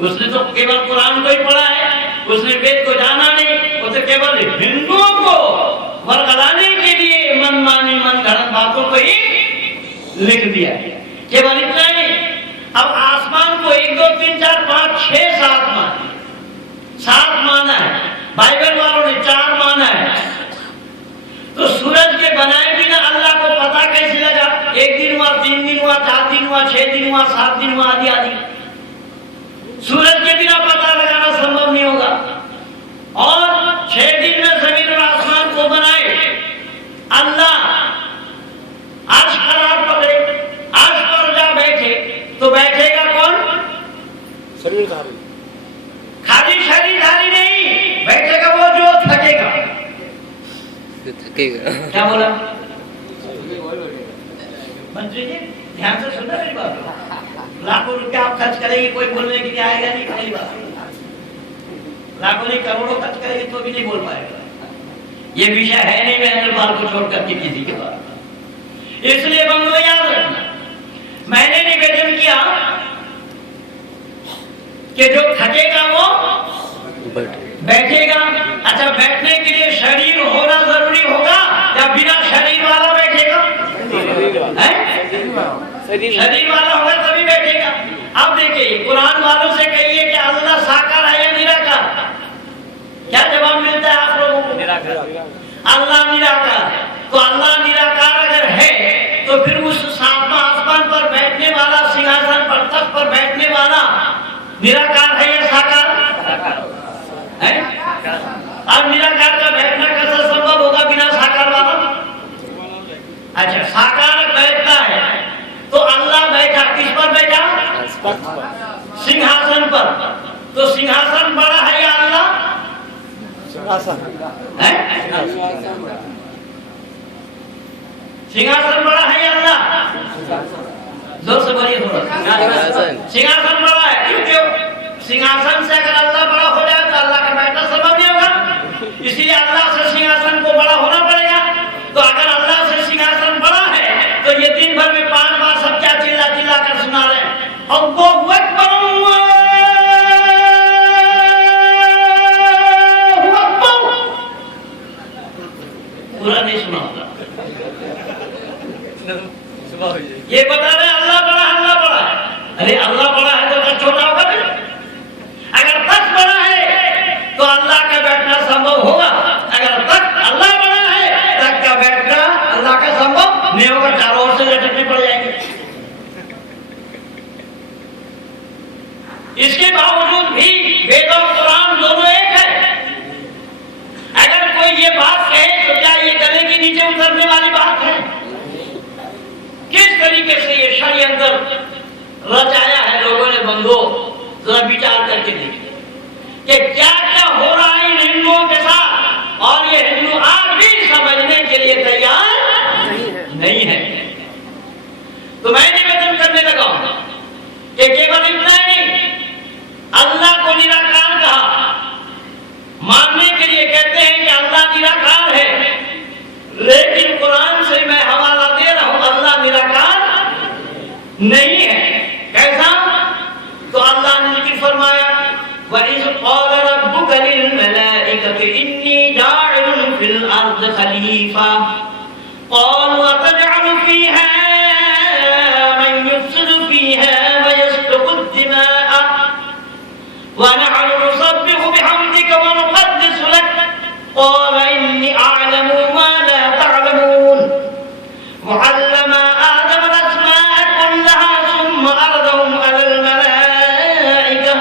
उसने तो केवल कुरान को ही पढ़ा है, उसने वेद को जाना नहीं, वो तो केवल हिंदुओं को वर्गलाने के लिए मनमानी मनगढ़ंत बातों को ही लिख दिया, केवल इतना ही। अब आसमान को 1 2 3 4 5 6 7 माना, 7 माना है, बाइबल वालों ने 4 माना है। तो सूरज के बनाए बिना अल्लाह को पता कैसे लगा? 1 दिन हुआ, 3 दिन हुआ, 4 दिन हुआ, 6 दिन हुआ, 7 दिन हुआ, आदि आदि। सूरज के बिना पता लगाना संभव नहीं होगा। और 6 दिन में जमीन और आसमान को बनाए अल्लाह, अर्श करार पकड़े, अर्श पर जा बैठे तो बैठेगा कौन? शरीरधारी। खाली शरीरधारी नहीं बैठेगा, वो जो थकेगा। क्या बोला मंत्री जी? ध्यान से सुनना मेरी बात। लाखों रुपया आप खर्च करेंगे, कोई बोलने के लिए आएगा नहीं, पहली बात। लाखों नहीं करोड़ों खर्च करेंगे तो भी नहीं बोल पाएगा। ये विषय है नहीं महेंद्रपाल को छोड़कर के किसी के पास। इसलिए बंधुओं याद रखना, मैंने निवेदन किया कि जो थकेगा वो बैठेगा। अच्छा, बैठने के लिए शरीर होना जरूरी होगा या बिना शरीर वाला बैठेगा? शरीर वाला होगा तभी बैठेगा। अब देखिए, कुरान वालों से कहिए कि अल्लाह साकार है या निराकार, क्या जवाब मिलता है आप लोगों को? अल्लाह निराकार है। तो अल्लाह निराकार अगर है तो फिर उस सातवां आसमान पर बैठने वाला, सिंहासन पर, तख्त पर बैठने वाला निराकार है या साकार है? अब निराकार का बैठना कैसे संभव होगा बिना साकार वाला? अच्छा, साकार बैठता है तो अल्लाह बैठा किस पर बैठा? सिंहासन पर। तो सिंहासन बड़ा है या अल्लाह? सिंहासन बड़ा है या अल्लाह? जोर से बोलिए थोड़ा। सिंहासन बड़ा है, क्यों? सिंहासन से अगर अल्लाह बड़ा हो जाए तो अल्लाह का बैठना संभव नहीं होगा, इसलिए अल्लाह से सिंहासन को बड़ा होना पड़ेगा। तो अगर अल्लाह से सिंहासन बड़ा है तो ये दिन भर में 5 बार सब क्या चिल्ला चिल्ला कर सुना रहे हैं, अल्लाहु अकबर, अल्लाहु अकबर। पूरा नहीं सुना होगा। ये बता रहे अल्लाह बड़ा है, अल्लाह बड़ा है। अरे अल्लाह बड़ा है तो छोटा होगा भी? अगर तख्त बड़ा है तो अल्लाह का बैठना संभव होगा। अगर तख्त अल्लाह बड़ा है, तख्त का बैठना अल्लाह का संभव नहीं होगा, चारों ओर से लटकने पड़ जाएंगे। इसके बावजूद भी वेद और कुरान दोनों एक है। अगर कोई ये बात कहे तो क्या ये गले के नीचे उतरने वाली बात है? किस तरीके से ये षड्यंत्र रचाया है लोगों ने बंधुओं, जरा विचार करके देखिए कि क्या क्या हो रहा है इन हिंदुओं के साथ, और ये हिंदू आज भी समझने के लिए तैयार नहीं है। तो मैं निवेदन करने लगा कि केवल इतना नहीं, अल्लाह को निराकार कहा, मानने के लिए कहते हैं कि अल्लाह निराकार है, लेकिन कुरान से मैं हवाला दे रहा हूं, अल्लाह निराकार नहीं है। कैसा? तो अल्लाह ने जिक्र फरमाया, वइज़ क़ाल रब्बुका लिल मलाइकति इन्नी जाइलुन फिल अर्ज़ खलीफा क़ालू अतजअलु फ़ीहा मन युफ़्सिदु फ़ीहा व यस्फ़िकु द्दिमाअ व नहनु नुसब्बिहु बिहम्दिका व नुक़द्दिसु लक क़ाल इन्नी अअलमु मा ला तअलमून वअल्लम आदम al-asma'a kullaha thumma aradahum 'ala al-mala'ikah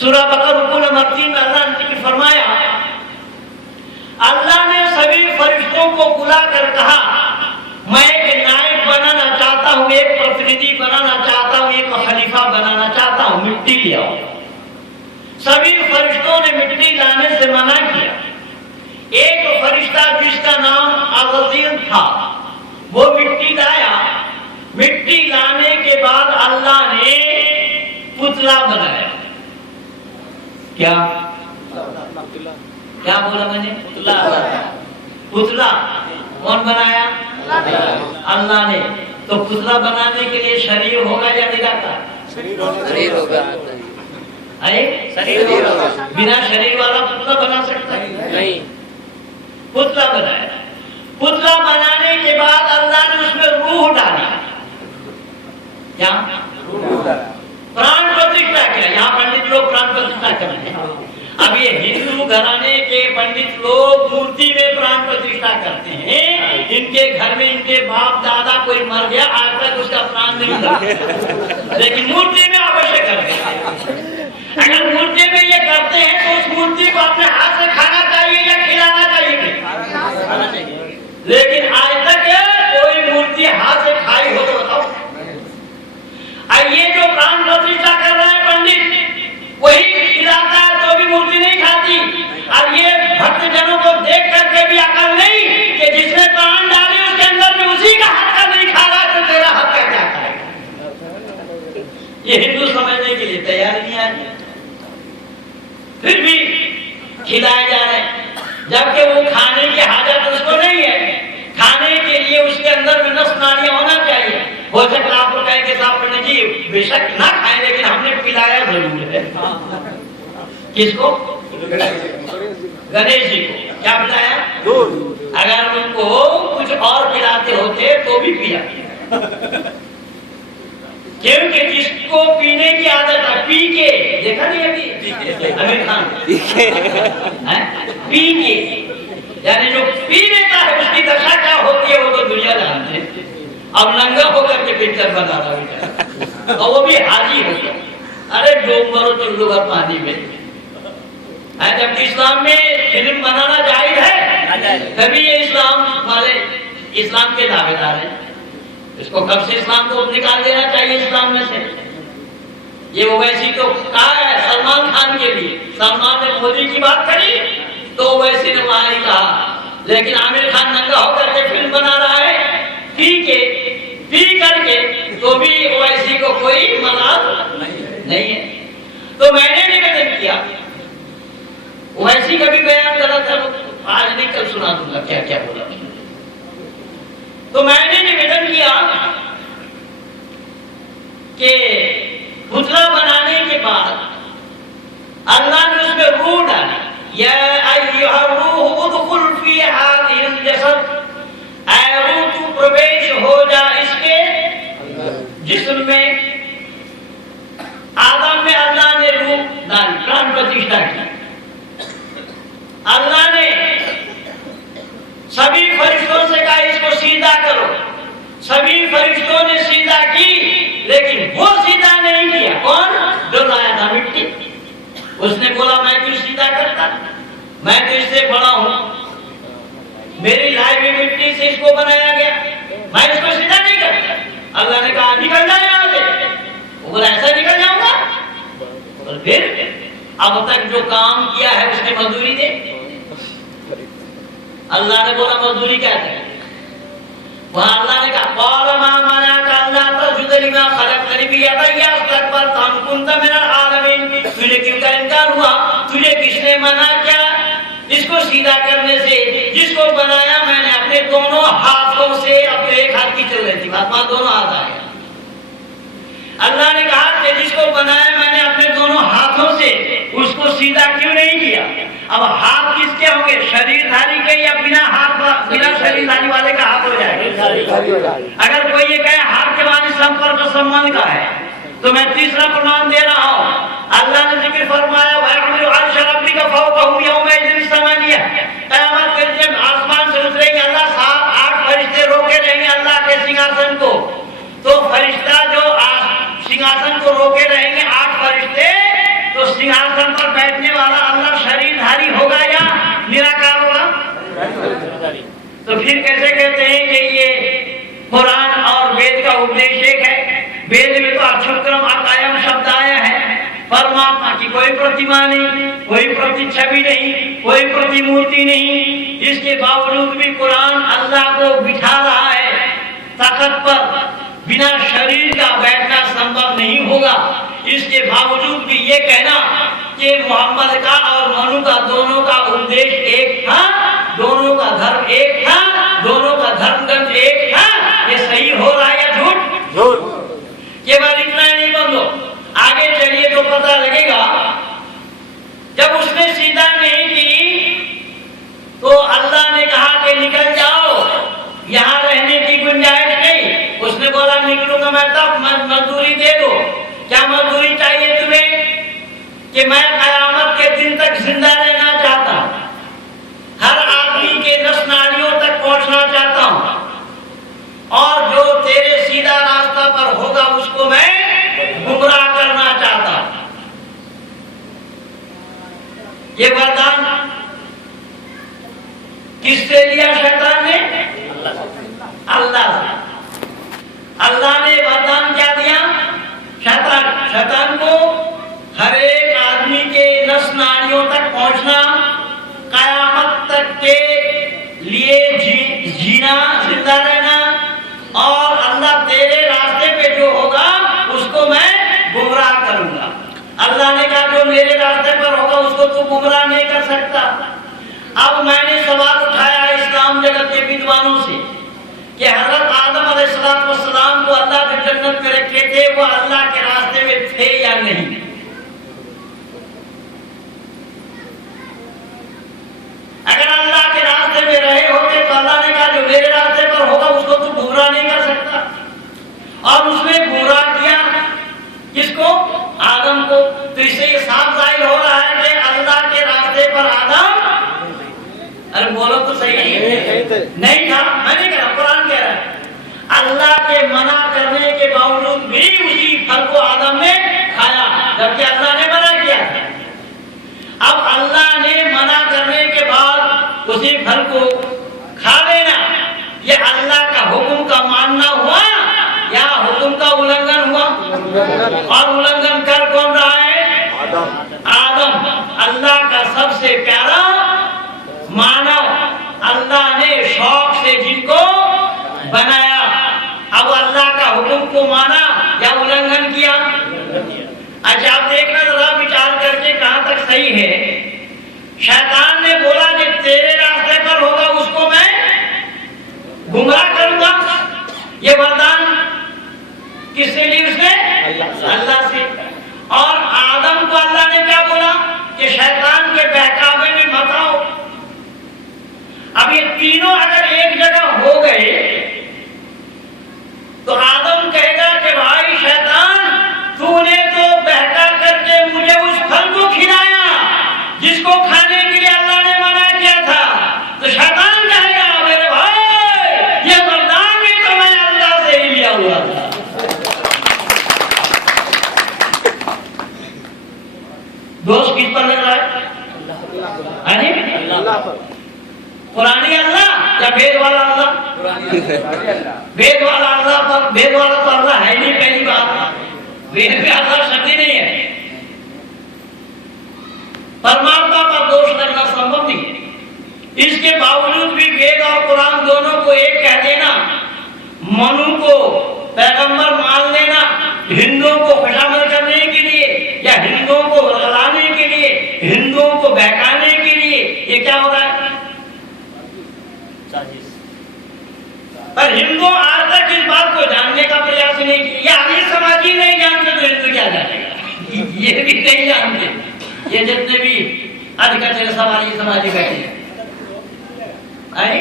सूरह बकरा रुकू नंबर 3 में अल्लाह ने जिक्र फरमाया, अल्लाह ने सभी फरिश्तों को बुलाकर कहा, मैं एक नायब बनाना चाहता हूँ, एक प्रतिनिधि बनाना चाहता हूँ, एक खलीफा बनाना चाहता हूँ, मिट्टी ले आओ। सभी फरिश्तों ने मिट्टी लाने से मना किया। एक फरिश्ता जिसका नाम अज़ील था वो मिट्टी लाया। मिट्टी लाने के बाद अल्लाह ने पुतला बनाया। क्या क्या बोला मैंने? पुतला। पुतला कौन बनाया? अल्लाह ने। तो पुतला बनाने के लिए शरीर होगा या निराकार? शरीर होगा। शरीर होगा। बिना शरीर वाला पुतला बना सकता है? नहीं। पुतला बनाया। पुतला बनाने के बाद अल्लाह ने उसमें रूह डाली। क्या? प्राण प्रतिष्ठा किया। यहाँ पंडित लोग प्राण प्रतिष्ठा कर रहे हैं। अब ये हिंदू घराने के पंडित लोग मूर्ति में प्राण प्रतिष्ठा करते हैं। इनके घर में इनके बाप दादा कोई मर गया, आज तक उसका प्राण नहीं लगा, लेकिन मूर्ति में अवश्य करते हैं। अगर मूर्ति में ये करते हैं तो उस मूर्ति को अपने हाथ से खाना चाहिए या खिलाना चाहिए? लेकिन आज तक कोई मूर्ति हाथ से खाई हो तो बताओ। ये जो प्राण प्रतिष्ठा कर रहा है पंडित, वही खिलाता है तो भी मूर्ति नहीं खाती। और ये भक्त जनों को देख करके भी अकल नहीं कि जिसने प्राण डाले उसके अंदर में उसी का हक का नहीं खा रहा, तो तेरा हक का क्या खाएगा? खिलाए जा रहे हैं, जबकि वो खाने की हाजत उसको नहीं है। खाने के लिए उसके अंदर में नस नाड़ियां होना चाहिए। हो सकता आप लोग कहेंगे साहब पंडित जी बेशक ना खाएं, लेकिन हमने पिलाया जरूर है। किसको? गणेश जी को। क्या पिलाया? दूध। अगर उनको कुछ और पिलाते होते तो भी पिया, क्योंकि जिसको पीने की आदत है, पी के देखा नहीं अभी आमिर खान पी के, यानी जो पी लेता है उसकी दशा क्या होती है वो तो दुनिया जानते हैं। अब नंगा होकर के पिक्चर बना रहा है और वो भी हाजी हो गया। अरे डूब मरो चुल्लू भर पानी में। जब इस्लाम में फिल्म बनाना जायज है तभी ये इस्लाम वाले इस्लाम के दावेदार हैं। इसको कब से इस्लाम को निकाल देना चाहिए इस्लाम में से। ये ओवैसी तो कहा है सलमान खान के लिए, सलमान ने मोदी की बात करी तो ओवैसी ने वहां ही कहा, लेकिन आमिर खान नंगा होकर के फिल्म बना रहा है पी करके, तो भी ओवैसी को कोई मलाल नहीं है। तो मैंने निवेदन किया, ओवैसी का भी बयान गलत है, आज नहीं कल सुना दूंगा क्या क्या बोला। तो मैंने निवेदन किया कि पुतला बनाने के बाद अल्लाह ने उसमें रूह डाली, या अय्युहर रूह उदखुल फी हादिहिल जसद, ऐ रूह तू प्रवेश हो जा इसके जिस्म में। आदम में अल्लाह ने रूह डाली, प्राण प्रतिष्ठा की। अल्लाह ने सभी फरिश्तों से कहा इसको सीधा करो, सभी फरिश्तों ने सीधा की, लेकिन वो सीधा नहीं किया। कौन? जो लाया था मिट्टी। उसने बोला मैं क्यों सीधा करता, मैं तो इससे बड़ा हूं, मेरी लाई हुई मिट्टी से इसको बनाया गया, मैं इसको सीधा नहीं करता। अल्लाह ने कहा निकल जाए यहां से। वो बोला ऐसा निकल जाऊंगा? और फिर अब तक जो काम किया है उसने मजदूरी दे। अल्लाह ने बोला मजदूरी क्या है? वहां अल्लाह ने कहा तुझे क्यों का इनकार हुआ, तुझे किसने मना किया इसको सीधा करने से, जिसको बनाया मैंने अपने दोनों हाथों से। अब तो एक हाथ की चल रही थी बात, दोनों हाथ आ गया। अल्लाह ने कहा कि जिसको बनाया मैंने अपने दोनों हाथों से, उसको सीधा क्यों नहीं किया? अब हाथ किसके होंगे, शरीरधारी के या बिना हाथ बिना शरीरधारी वाले का हाथ हो जाएगा? अगर कोई ये कहे हाथ के माने संपर्क संबंध का है, तो मैं तीसरा प्रमाण दे रहा हूँ। अल्लाह ने जिक्र फरमाया आसमान से उतरेंगे अल्लाह, 7-8 फरिश्ते रोके रहेंगे अल्लाह के सिंहासन को। तो फरिश्ता जो सिंहासन को रोके रहेंगे 8 फरिश्ते, तो सिंहासन पर बैठने वाला अल्लाह शरीरधारी होगा या निराकार होगा? तो फिर कैसे कहते हैं कि ये कुरान और वेद का उपदेश एक है? वेद में तो अक्षरक्रम अकायम शब्द आया है, परमात्मा की कोई प्रतिमा नहीं, कोई प्रतिछवि नहीं, कोई प्रतिमूर्ति नहीं। इसके बावजूद भी कुरान अल्लाह को बिठा रहा है तख्त पर, बिना शरीर का बैठना संभव नहीं होगा। इसके बावजूद भी ये कहना कि मोहम्मद का और मनु का दोनों का उपदेश एक था, दोनों का धर्म एक था, दोनों का धर्मग्रंथ एक था, ये सही हो रहा है या झूठ? झूठ। केवल इतना ही नहीं बंदो, आगे चलिए तो पता लगेगा। जब उसने सीधा नहीं की तो अल्लाह ने कहा कि निकल जाओ, यहाँ रहने की गुंजाइश नहीं। उसने बोला निकलूंगा मैं तब, मजदूरी दे दो। क्या मजदूरी चाहिए तुम्हें? कि मैं कयामत के दिन तक जिंदा रहना चाहता हूं, हर आदमी के नस नाड़ियों तक पहुंचना चाहता हूं, और जो तेरे सीधा रास्ता पर होगा उसको मैं गुमराह करना चाहता हूं। ये वरदान किससे लिया शैतान ने? अल्लाह से। अल्लाह ने वरदान क्या दिया? शैतान को हर एक आदमी के नस नाड़ियों तक पहुंचना, कयामत तक के लिए जीना, जिंदा रहना, और अल्लाह तेरे रास्ते पे जो होगा उसको मैं गुमराह करूंगा। अल्लाह ने कहा जो मेरे रास्ते पर होगा उसको उसको तो गुमराह नहीं कर सकता। अब मैंने सवाल उठाया इस्लाम जगत के विद्वानों से कि हजरत आदम अलैहिस्सलाम को अल्लाह के जन्नत में रखे थे, वो अल्लाह के रास्ते में थे या नहीं? अगर अल्लाह के रास्ते में रहे होते तो अल्लाह ने कहा जो मेरे रास्ते पर होगा उसको तो गुमराह नहीं कर सकता, और उसने गुमराह किया किसको? आदम को। तो इससे ये साफ जाहिर हो रहा है कि अल्लाह के रास्ते पर आदम, अरे बोलो तो सही नहीं था। मैंने कहा कुरान कह रहा है अल्लाह के मना करने के बावजूद भी उसी फल को आदम ने खाया, जबकि अल्लाह ने मना किया। अब अल्लाह ने मना करने के बाद उसी फल को खा लेना, ये अल्लाह का हुक्म का मानना हुआ या हुक्म का उल्लंघन हुआ? और उल्लंघन कर कौन रहा है? आदम, अल्लाह का सबसे प्यारा मानव। अल्लाह ने शौक से जिनको बनाया, अब अल्लाह का हुक्म को माना या उल्लंघन किया? अच्छा आप देखना जरा विचार करके कहां तक सही है। शैतान ने बोला कि तेरे रास्ते पर होगा उसको मैं गुमराह करूंगा। ये वरदान किससे ली उसने? अल्लाह से। और आदम को अल्लाह ने क्या बोला कि शैतान के बहकावे में मत आओ। अब ये तीनों अगर एक जगह हो गए तो आदम कहेगा कि भाई शैतान तूने तो बहका करके मुझे उस फल को खिलाया जिसको खाने के लिए अल्लाह ने मना किया था। तो शैतान कहेगा मेरे भाई ये वरदान भी तो मैं अल्लाह से ही लिया हुआ था। दोष किस पर लग रहा है? अल्लाह पर। पुरानी अल्लाह या वेद वाला अल्लाह? वेद वाला अल्लाह पर। वेद वाला तो अल्लाह है नहीं, पहली बात वेद में अल्लाह शब्द ही नहीं है। परमात्मा पर दोष लगना संभव नहीं है। इसके बावजूद भी वेद और कुरान दोनों को एक कह देना, मनु को पैगंबर मान लेना, हिंदुओं को खुशामद करने के लिए या हिंदुओं को बदलाने के लिए, हिंदुओं को बहकाने के लिए, ये क्या हो रहा है? पर हिंदू आज तक इस बात को जानने का प्रयास नहीं किया। आर्य समाज ही नहीं जानते तो हिंदू क्या जानेगा? ये भी नहीं जानते, ये जितने भी अधिकतर समाजी समाजी बैठे हैं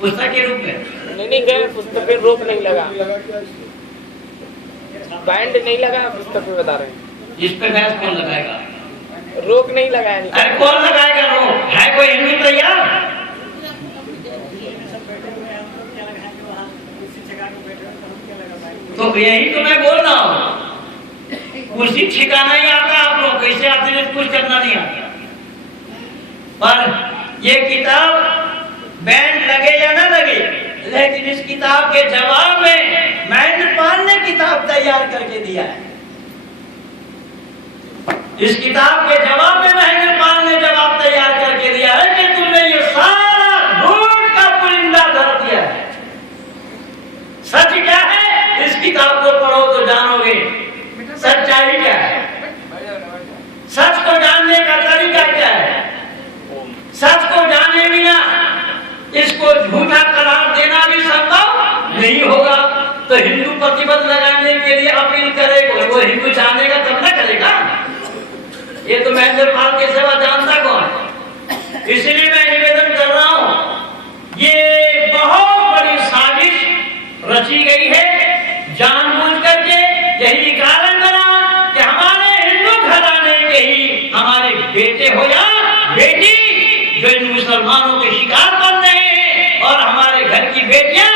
पुस्तक के रूप में नहीं गए, पुस्तक पे रोक नहीं लगा, बैंड नहीं लगा पुस्तक पे, बता रहे हैं। इस पे बहस कौन लगाएगा? रोक नहीं लगाया नहीं। अरे कौन लगाएगा रोक? है कोई हिंदू तैयार? तो यही तो मैं बोल रहा हूँ, कुर्सी ठिकाना ही आता आप लोग, कैसे अतिरिक्त कुछ करना नहीं आता। पर ये किताब बैंड लगे या ना लगे, लेकिन इस किताब के जवाब में महेंद्र पाल ने किताब तैयार करके दिया है। इस किताब के जवाब में महेंद्र पाल ने जवाब तैयार करके दिया है कि तुमने ये सारा झूठ का पुलिंदा धर दिया है। सच क्या है? इस किताब को पढ़ो तो जानोगे सच्चाई क्या है। सच को जानने का तरीका क्या है? सच को जाने बिना इसको झूठा करार देना भी संभव नहीं होगा। तो हिंदू प्रतिबंध लगाने के लिए अपील करेगा, वो हिंदू जानेगा तब ना करेगा। ये तो महेंद्र पाल के सिवा जानता कौन? इसलिए मैं निवेदन कर रहा हूं, ये बहुत बड़ी साजिश रची गई है जानबूझ करके। यही कारण बना कि हमारे हिंदू घराने के ही हमारे बेटे हो या बेटी जो इन मुसलमानों के शिकार बन रहे हैं, और हमारे घर की बेटियां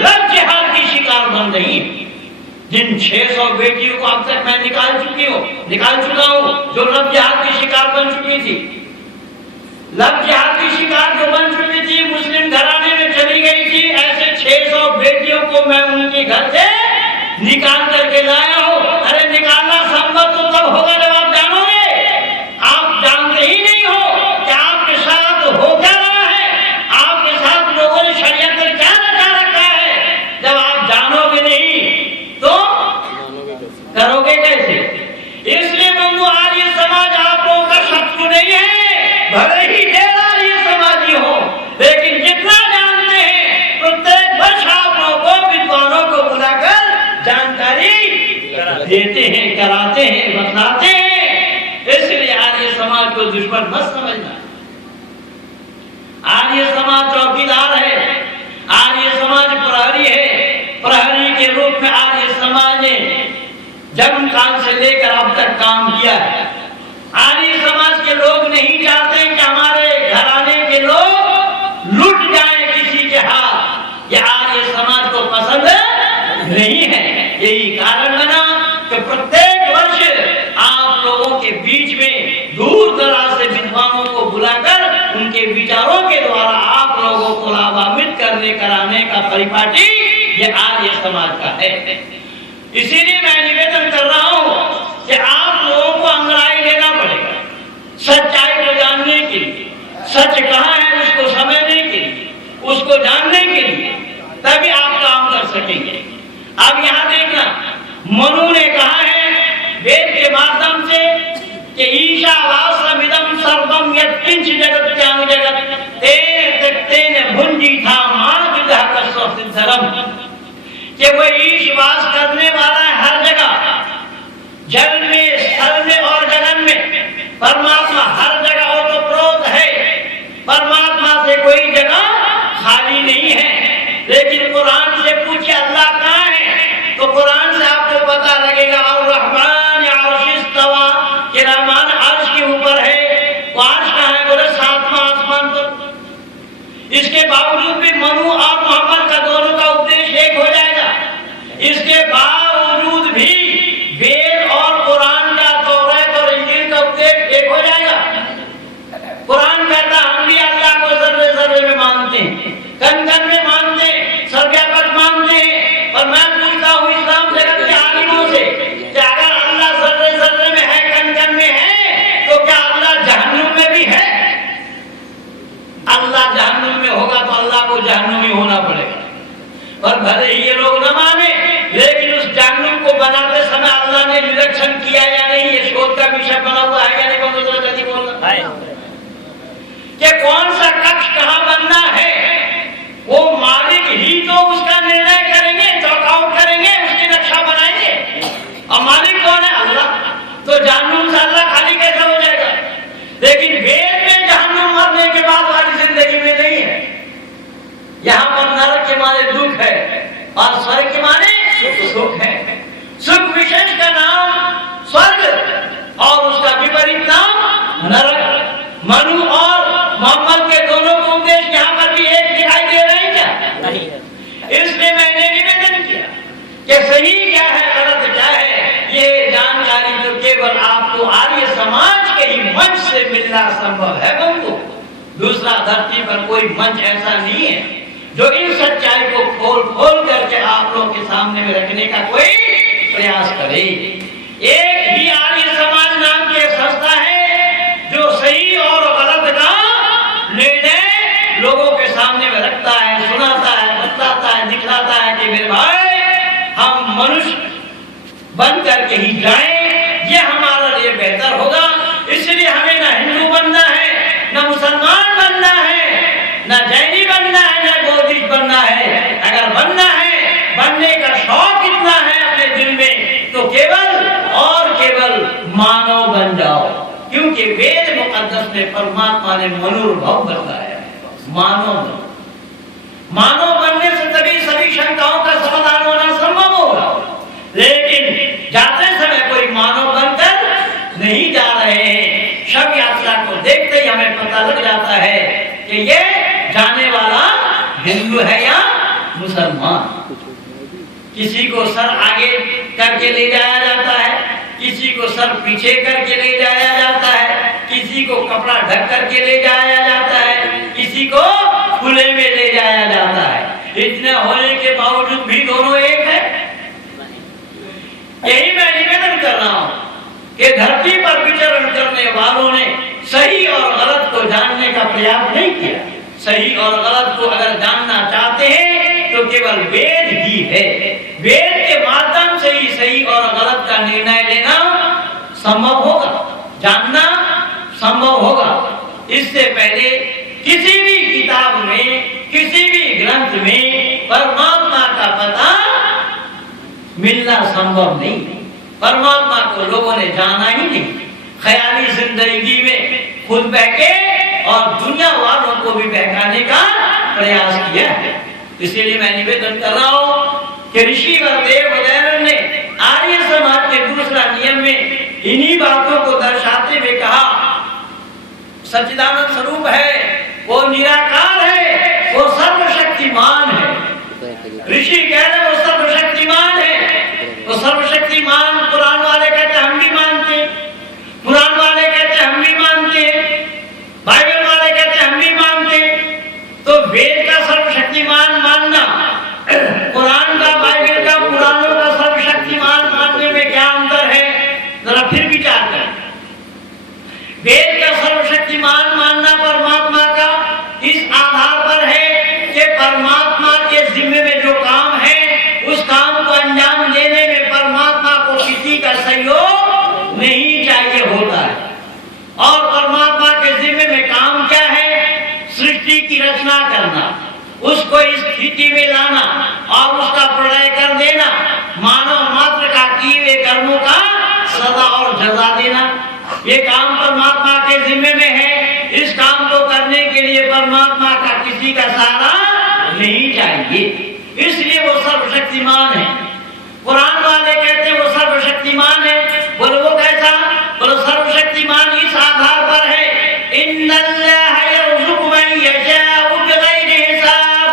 लव जिहाद की शिकार बन रही हैं। जिन 600 बेटियों को अब तक मैं निकाल चुका हूं जो लव जिहाद की शिकार बन चुकी थी, लव जिहाद की शिकार जो बन चुकी थी, मुस्लिम घराने में चली गई थी, ऐसे 600 बेटियों को मैं उनके घर से निकाल करके लाया हूं। अरे निकालना संभव तो तब होगा जब आप जानोगे। आप जानते ही नहीं हो कि आपके साथ हो क्या रहा है, आपके साथ लोगों ने षड्यंत्र क्या रचा रखा है। जब आप जानोगे नहीं तो करोगे कैसे? इसलिए बंधु आज ये समाज आप भले ही ढेर आर्य समाजी हो, लेकिन जितना जानते हैं प्रत्येक वर्ष आप लोगों को विद्वानों को बुलाकर जानकारी देते हैं, कराते हैं, बतलाते हैं। इसलिए आर्य समाज को दुश्मन मत समझना। आर्य समाज चौकीदार है, आर्य समाज प्रहरी है। प्रहरी के रूप में आर्य समाज ने जन्म काल से लेकर अब तक काम किया है। आर्य समाज के लोग नहीं चाहते कि हमारे घराने के लोग लुट जाएं किसी के हाथ। यह आर्य समाज को पसंद नहीं है। यही कारण बना कि प्रत्येक वर्ष आप लोगों के बीच में दूर दराज से विद्वानों को बुलाकर उनके विचारों के द्वारा आप लोगों को लाभान्वित करने कराने का परिपाटी ये आर्य समाज का है। इसीलिए मैं निवेदन कर रहा हूं कि आप लोगों को अंगड़ाई लेना पड़ेगा सच्चाई को जानने के लिए। सच कहाँ है उसको समझने के लिए, उसको जानने के लिए, तभी आप काम कर सकेंगे। अब यहाँ देखना, मनु ने कहा है वेद के माध्यम से कि ईशावास्यमिदं सर्वं यत्किंच जगत्यां जगत् तेन त्यक्तेन भुञ्जीथा मार्गदः कस्वसिद्धरम्, कि वो ईश वास करने वाला है हर जगह, जल में, स्थल में और गगन में। परमात्मा हर जगह ओतप्रोत है। परमात्मा से कोई जगह खाली नहीं है। लेकिन कुरान से पूछिए अल्लाह कहाँ है, तो कुरान से आपको पता लगेगा और-रहमान अर्शिस्तवा, कि रहमान अर्श के ऊपर है। वो अर्श कहाँ है, बोले 7वां आसमान पर। इसके बावजूद भी मनु और मोहम्मद का दोनों का उपदेश एक हो जाएगा। इसके बावजूद भी वेद और कुरान का, तौरात और इंजील का उपदेश एक हो जाएगा। कुरान कहता हम भी अल्लाह को सर्वे सर्वे में मानते हैं, कन कन में मानते हैं, सर्वव्यापक मानते हैं। और मैं पूछता हूँ इस्लाम जगत के आलिमों से कि अगर अल्लाह सर्वे सर्वे में है, कन कन में है, तो क्या अल्लाह जहन्नुम में भी है? अल्लाह जहन्नुम में होगा तो अल्लाह को जहन्नुमी होना पड़ेगा। और भले ही ये लोग न माने, लेकिन उस जहन्नुम को बनाते समय अल्लाह ने निरीक्षण किया या नहीं, ये शोध का विषय बना हुआ है या नहीं? बोलना कि कौन सा कक्ष कहाँ बनना है, वो मालिक ही तो उसका निर्णय करेंगे, चौकआउट करेंगे, उसकी नक्शा बनाएंगे। और मालिक कौन है? अल्लाह। तो जहन्नुम से अल्लाह खाली कैसे हो जाएगा? लेकिन वेद में जहन्नुम मरने के बाद वाली जिंदगी में नहीं है। यहाँ पर नरक के माने दुख है और स्वर्ग के माने सुख है। सुख विशेष का नाम स्वर्ग और उसका विपरीत नाम नरक। मनु और मोहम्मद के दोनों को उपदेश यहाँ पर भी एक दिखाई दे रहे हैं क्या? नहीं है। इसलिए मैंने निवेदन किया कि सही क्या है, गलत क्या है, ये जानकारी तो केवल आपको आर्य समाज के ही मंच से मिलना संभव है। बंधु, दूसरा धरती पर कोई मंच ऐसा नहीं है जो इन सच्चाई को खोल खोल करके आप लोगों के सामने में रखने का कोई प्रयास करे। एक ही आर्य समाज नाम की संस्था है जो सही और गलत का निर्णय लोगों के सामने में रखता है, सुनाता है, बतलाता है, दिखलाता है कि मेरे भाई हम मनुष्य बन करके ही जाएं, ये हमारा लिए बेहतर होगा। इसलिए हमें न हिंदू बनना है, न मुसलमान बनना है, न जैनी बनना है, न बौद्धिस्ट बनना है। अगर बनना है, बनने का शौक इतना है अपने दिल में, तो केवल और केवल मानव बन जाओ। क्योंकि वेद मुकद्दस में परमात्मा ने मनोभाव बताया, मानव बनने से तभी सभी शंकाओं का समाधान होना संभव होगा। लेकिन जाते समय कोई मानव बनकर नहीं जा रहे हैं। शव यात्रा को देखते ही हमें पता लग जाता है कि ये जाने वाला हिंदू है या मुसलमान। किसी को सर आगे करके ले जाया जाता है, किसी को सर पीछे करके ले जाया जाता है, किसी को कपड़ा ढक करके ले जाया जाता है, किसी को खुले में ले जाया जाता है। इतने होने के बावजूद भी दोनों एक है। यही मैं निवेदन कर रहा हूं कि धरती पर विचरण करने वालों ने सही और गलत को जानने का प्रयास नहीं किया। सही और गलत को अगर जानना चाहते हैं तो केवल वेद ही है। वेद के माध्यम से ही सही और गलत का निर्णय लेना संभव होगा, जानना संभव होगा। इससे पहले किसी भी किताब में, किसी भी ग्रंथ में परमात्मा का पता मिलना संभव नहीं। परमात्मा को लोगों ने जाना ही नहीं। ख्याली जिंदगी में खुद बहके और दुनिया वालों को भी बहकाने का प्रयास किया है। इसीलिए मैं निवेदन कर रहा हूं कि ऋषि वरदेव वगैरह ने आर्य समाज के दूसरा नियम में इन्हीं बातों को दर्शाते हुए कहा, सच्चिदानंद स्वरूप है, वो निराकार है, वो सर्वशक्तिमान है। ऋषि कह रहे वो सर्वशक्तिमान है। वो सर्वशक्तिमान कुरान वाले कहते हम भी मानते, कुरान वाले कहते हम भी मानते, बाइबल वाले कहते हम भी मानते। तो वेद का सर्वशक्तिमान मानना, कुरान का, बाइबल का, पुराणों का सर्वशक्तिमान मानने में क्या अंतर है, जरा फिर विचार करें। वेद का सर्वशक्तिमान मानना परमात्मा का इस आधार पर है कि परमात्मा के जिम्मे में जो काम है उस काम को अंजाम देने में परमात्मा को किसी का सहयोग नहीं चाहिए होता है। और परमात्मा के जिम्मे में काम क्या है? सृष्टि की रचना करना, उसको इस स्थिति में लाना और उसका प्रलय कर देना, मानव मात्र का किए हुए कर्मों का सजा और जजा देना, ये काम परमात्मा के जिम्मे में है। इस काम को करने के लिए परमात्मा का किसी का सहारा नहीं चाहिए, इसलिए वो सर्वशक्तिमान है। कुरान वाले कहते हैं वो सर्वशक्तिमान है। बोलो वो कैसा? बोलो सर्वशक्तिमान इस आधार पर है, इन्नल्लाह यर्ज़ुक़ु मन यशाअ बिग़ैरि हिसाब,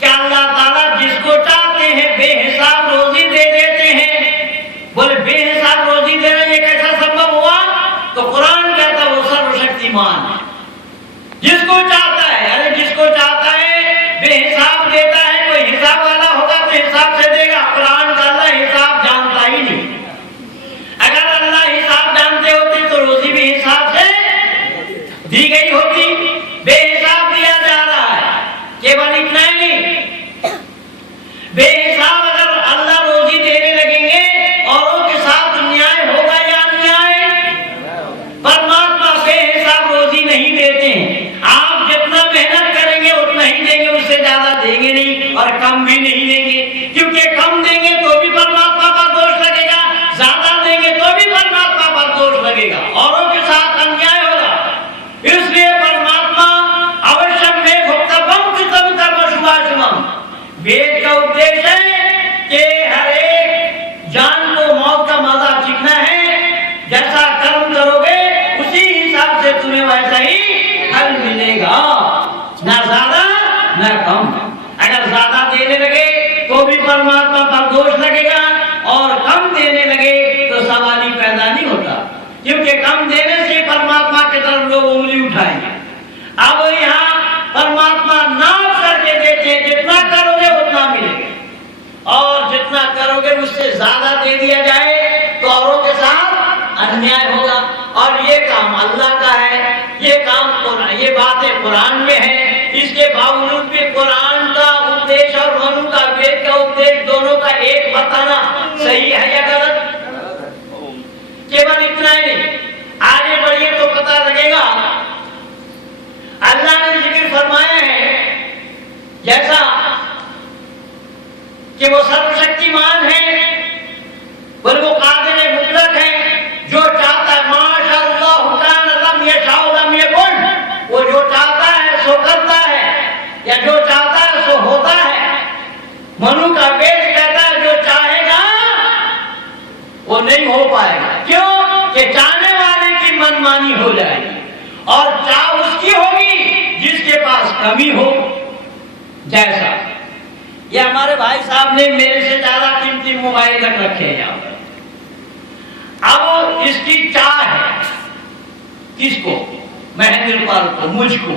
क्या अल्लाह ताला जिसको चाहते हैं बेहिसाब रोजी दे देते हैं। बोले बेहिसाब रोजी देना ये कैसा संभव हुआ? तो कुरान कहता है वो सर्वशक्तिमान है। जिसको चाहता है, अरे जिसको चाहता है बेहिसाब देता है। कोई हिसाब वाला होगा तो हिसाब से देगा। कुरान का अल्लाह हिसाब जानता ही नहीं। अगर अल्लाह हिसाब जानते होते तो रोजी भी हिसाब से दी गई होती। बेहिसाब दिया जा रहा है। केवल इतना ही नहीं, बेहिसाब अगर अल्लाह रोजी देने लगेंगे औरों के साथ न्याय होगा या अन्याय? परमात्मा बेहिसाब रोजी नहीं देते हैं। आप जितना मेहनत करेंगे उतना ही देंगे, उससे ज्यादा देंगे नहीं और कम भी नहीं देंगे, क्योंकि कम देंगे तो भी परमात्मा पर दोष लगेगा, ज्यादा देंगे तो भी परमात्मा पर दोष लगेगा, औरों के साथ अन्याय होगा। इसलिए परमात्मा अवश्यम में भुक्तभम कृतम कर्म शुभाशुभम, वेद का उद्देश्य है कि हर एक जान को मौत का मजा चखना है। जैसा कर्म करोगे उसी हिसाब से तुम्हें वैसा ही फल मिलेगा, ना ज्यादा ना कम। अगर ज्यादा देने लगे तो भी परमात्मा पर दोष लगेगा और कम देने लगे तो सवाल ही पैदा नहीं होता, क्योंकि कम देने से परमात्मा की तरफ लोग उंगली उठाएंगे। अब यहाँ परमात्मा नाप करके देते हैं, जितना करोगे उतना मिलेगा और जितना करोगे उससे ज्यादा दे दिया जाए तो औरों के साथ अन्याय होगा। और ये काम अल्लाह का है, ये काम ये बातें कुरान में है। इसके बावजूद भी कुरान का उपदेश और मनु का वेद का उपदेश दोनों का एक बताना सही है या गलत? केवल इतना ही नहीं, आगे बढ़िए तो पता लगेगा। अल्लाह ने जिक्र फरमाया है जैसा कि वो सर्वशक्तिमान है, पर वो कादिर मुतलक है, जो चाहता है माशाअल्लाह कान लम यशाउ लम यकुन, वो जो चाहता है सो करता है या जो चाहता है सो होता है। मनु का वेद कहता है जो चाहेगा वो नहीं हो पाएगा, क्यों? कि चाहने वाले की मनमानी हो जाएगी और चाह उसकी होगी जिसके पास कमी हो। जैसा ये हमारे भाई साहब ने मेरे से ज्यादा कीमती मोबाइल रख रखे हैं यहाँ पर। अब इसकी चाह है किसको? महेंद्र पाल को, मुझको।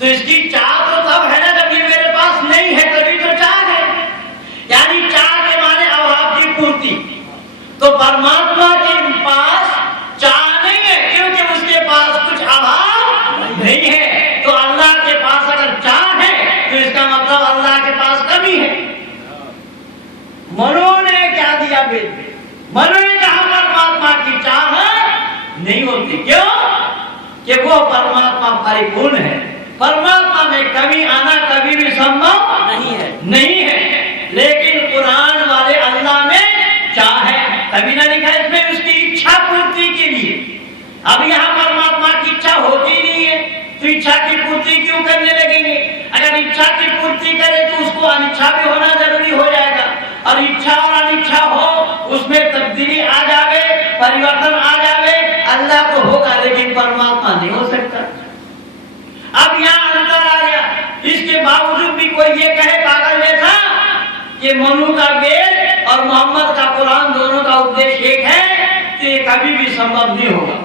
तो इसकी चाह तो तब है ना जब ये मेरे पास नहीं है, तभी तो चाह है। यानी चाह के माने अभाव की पूर्ति। तो परमात्मा के पास चाह नहीं है क्योंकि उसके पास कुछ अभाव नहीं है। तो अल्लाह के पास अगर चाह है तो इसका मतलब अल्लाह के पास कमी है। मनु ने क्या दिया वेद में? मनु ने कहा परमात्मा की चाह नहीं होती। क्यों? कि वो परमात्मा परिपूर्ण है। परमात्मा में कमी आना कभी भी संभव नहीं है। लेकिन कुरान वाले अल्लाह में चाहे, तभी ना लिखा है इसमें उसकी इच्छा पूर्ति के लिए। अब यहाँ परमात्मा की इच्छा होती नहीं है तो इच्छा की पूर्ति क्यों करने लगेंगे? अगर इच्छा की पूर्ति करे तो उसको अनिच्छा भी होना जरूरी हो जाएगा, और इच्छा और अनिच्छा हो उसमें तब्दीली आ जावे, परिवर्तन आ जावे, अल्लाह तो होगा लेकिन परमात्मा नहीं हो सकता। अब यहाँ अंतर आ गया। इसके बावजूद भी कोई ये कहे पागल जैसा कि मनु का वेद और मोहम्मद का कुरान दोनों का उद्देश्य एक है, तो ये कभी भी संभव नहीं होगा।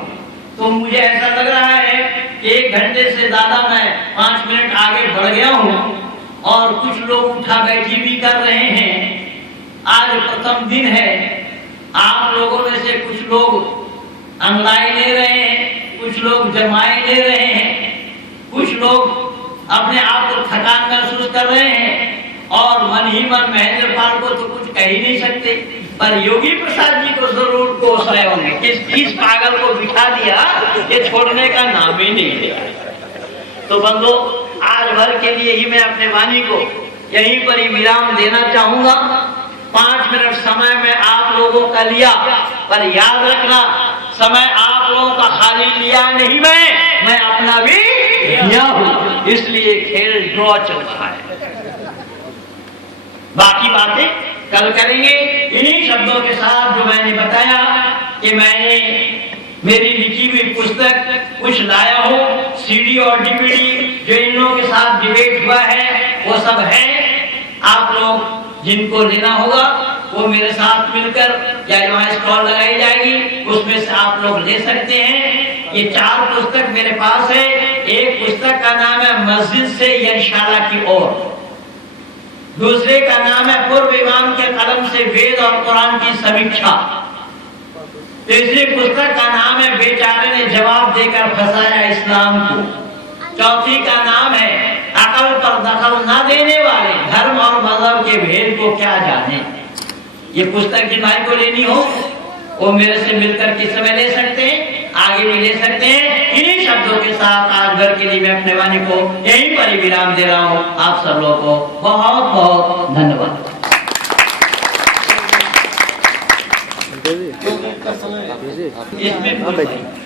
तो मुझे ऐसा लग रहा है कि 1 घंटे से ज्यादा मैं 5 मिनट आगे बढ़ गया हूँ और कुछ लोग उठा बैठी भी कर रहे हैं। आज प्रथम दिन है, आप लोगों में से कुछ लोग अंगड़ाई ले रहे हैं, कुछ लोग जमाई ले रहे हैं, कुछ लोग अपने आप को थकान महसूस कर रहे हैं, और मन ही मन महेंद्र पाल को तो कुछ कह ही नहीं सकते, पर योगी प्रसाद जी को जरूर कोस रहे होंगे। किस पागल को बिठा दिया, ये छोड़ने का नाम ही नहीं लिया। तो बंदो, आज भर के लिए ही मैं अपने वाणी को यहीं पर ही विराम देना चाहूंगा। 5 मिनट समय में आप लोगों का लिया, पर याद रखना समय आप लोगों का खाली लिया नहीं, मैं अपना भी लिया हूं, इसलिए खेल ड्रॉ चल रहा है। बाकी बातें कल करेंगे इन्हीं शब्दों के साथ जो मैंने बताया कि मैंने मेरी लिखी हुई पुस्तक कुछ लाया हो, सीडी और डीवीडी जो इन लोगों के साथ डिबेट हुआ है वो सब है। आप लोग जिनको लेना होगा वो मेरे साथ मिलकर या वहाँ स्टॉल लगाई जाएगी, उसमें से आप लोग ले सकते हैं। ये 4 पुस्तक मेरे पास है। एक पुस्तक का नाम है मस्जिद से यशाला की ओर, दूसरे का नाम है पूर्व इमाम के कलम से वेद और कुरान की समीक्षा, तीसरी पुस्तक का नाम है बेचारे ने जवाब देकर फंसाया इस्लाम को, चौथी का नाम है अकल पर दखल न देने वाले धर्म और मजहब के भेद को क्या जाने। ये पुस्तक जिन भाई को लेनी हो वो मेरे से मिलकर किस समय ले सकते हैं, आगे भी ले सकते हैं। इन्हीं शब्दों के साथ आज भर के लिए मैं अपने वाणी को यहीं पर ही विराम दे रहा हूँ। आप सब लोगों को बहुत बहुत धन्यवाद। इसमें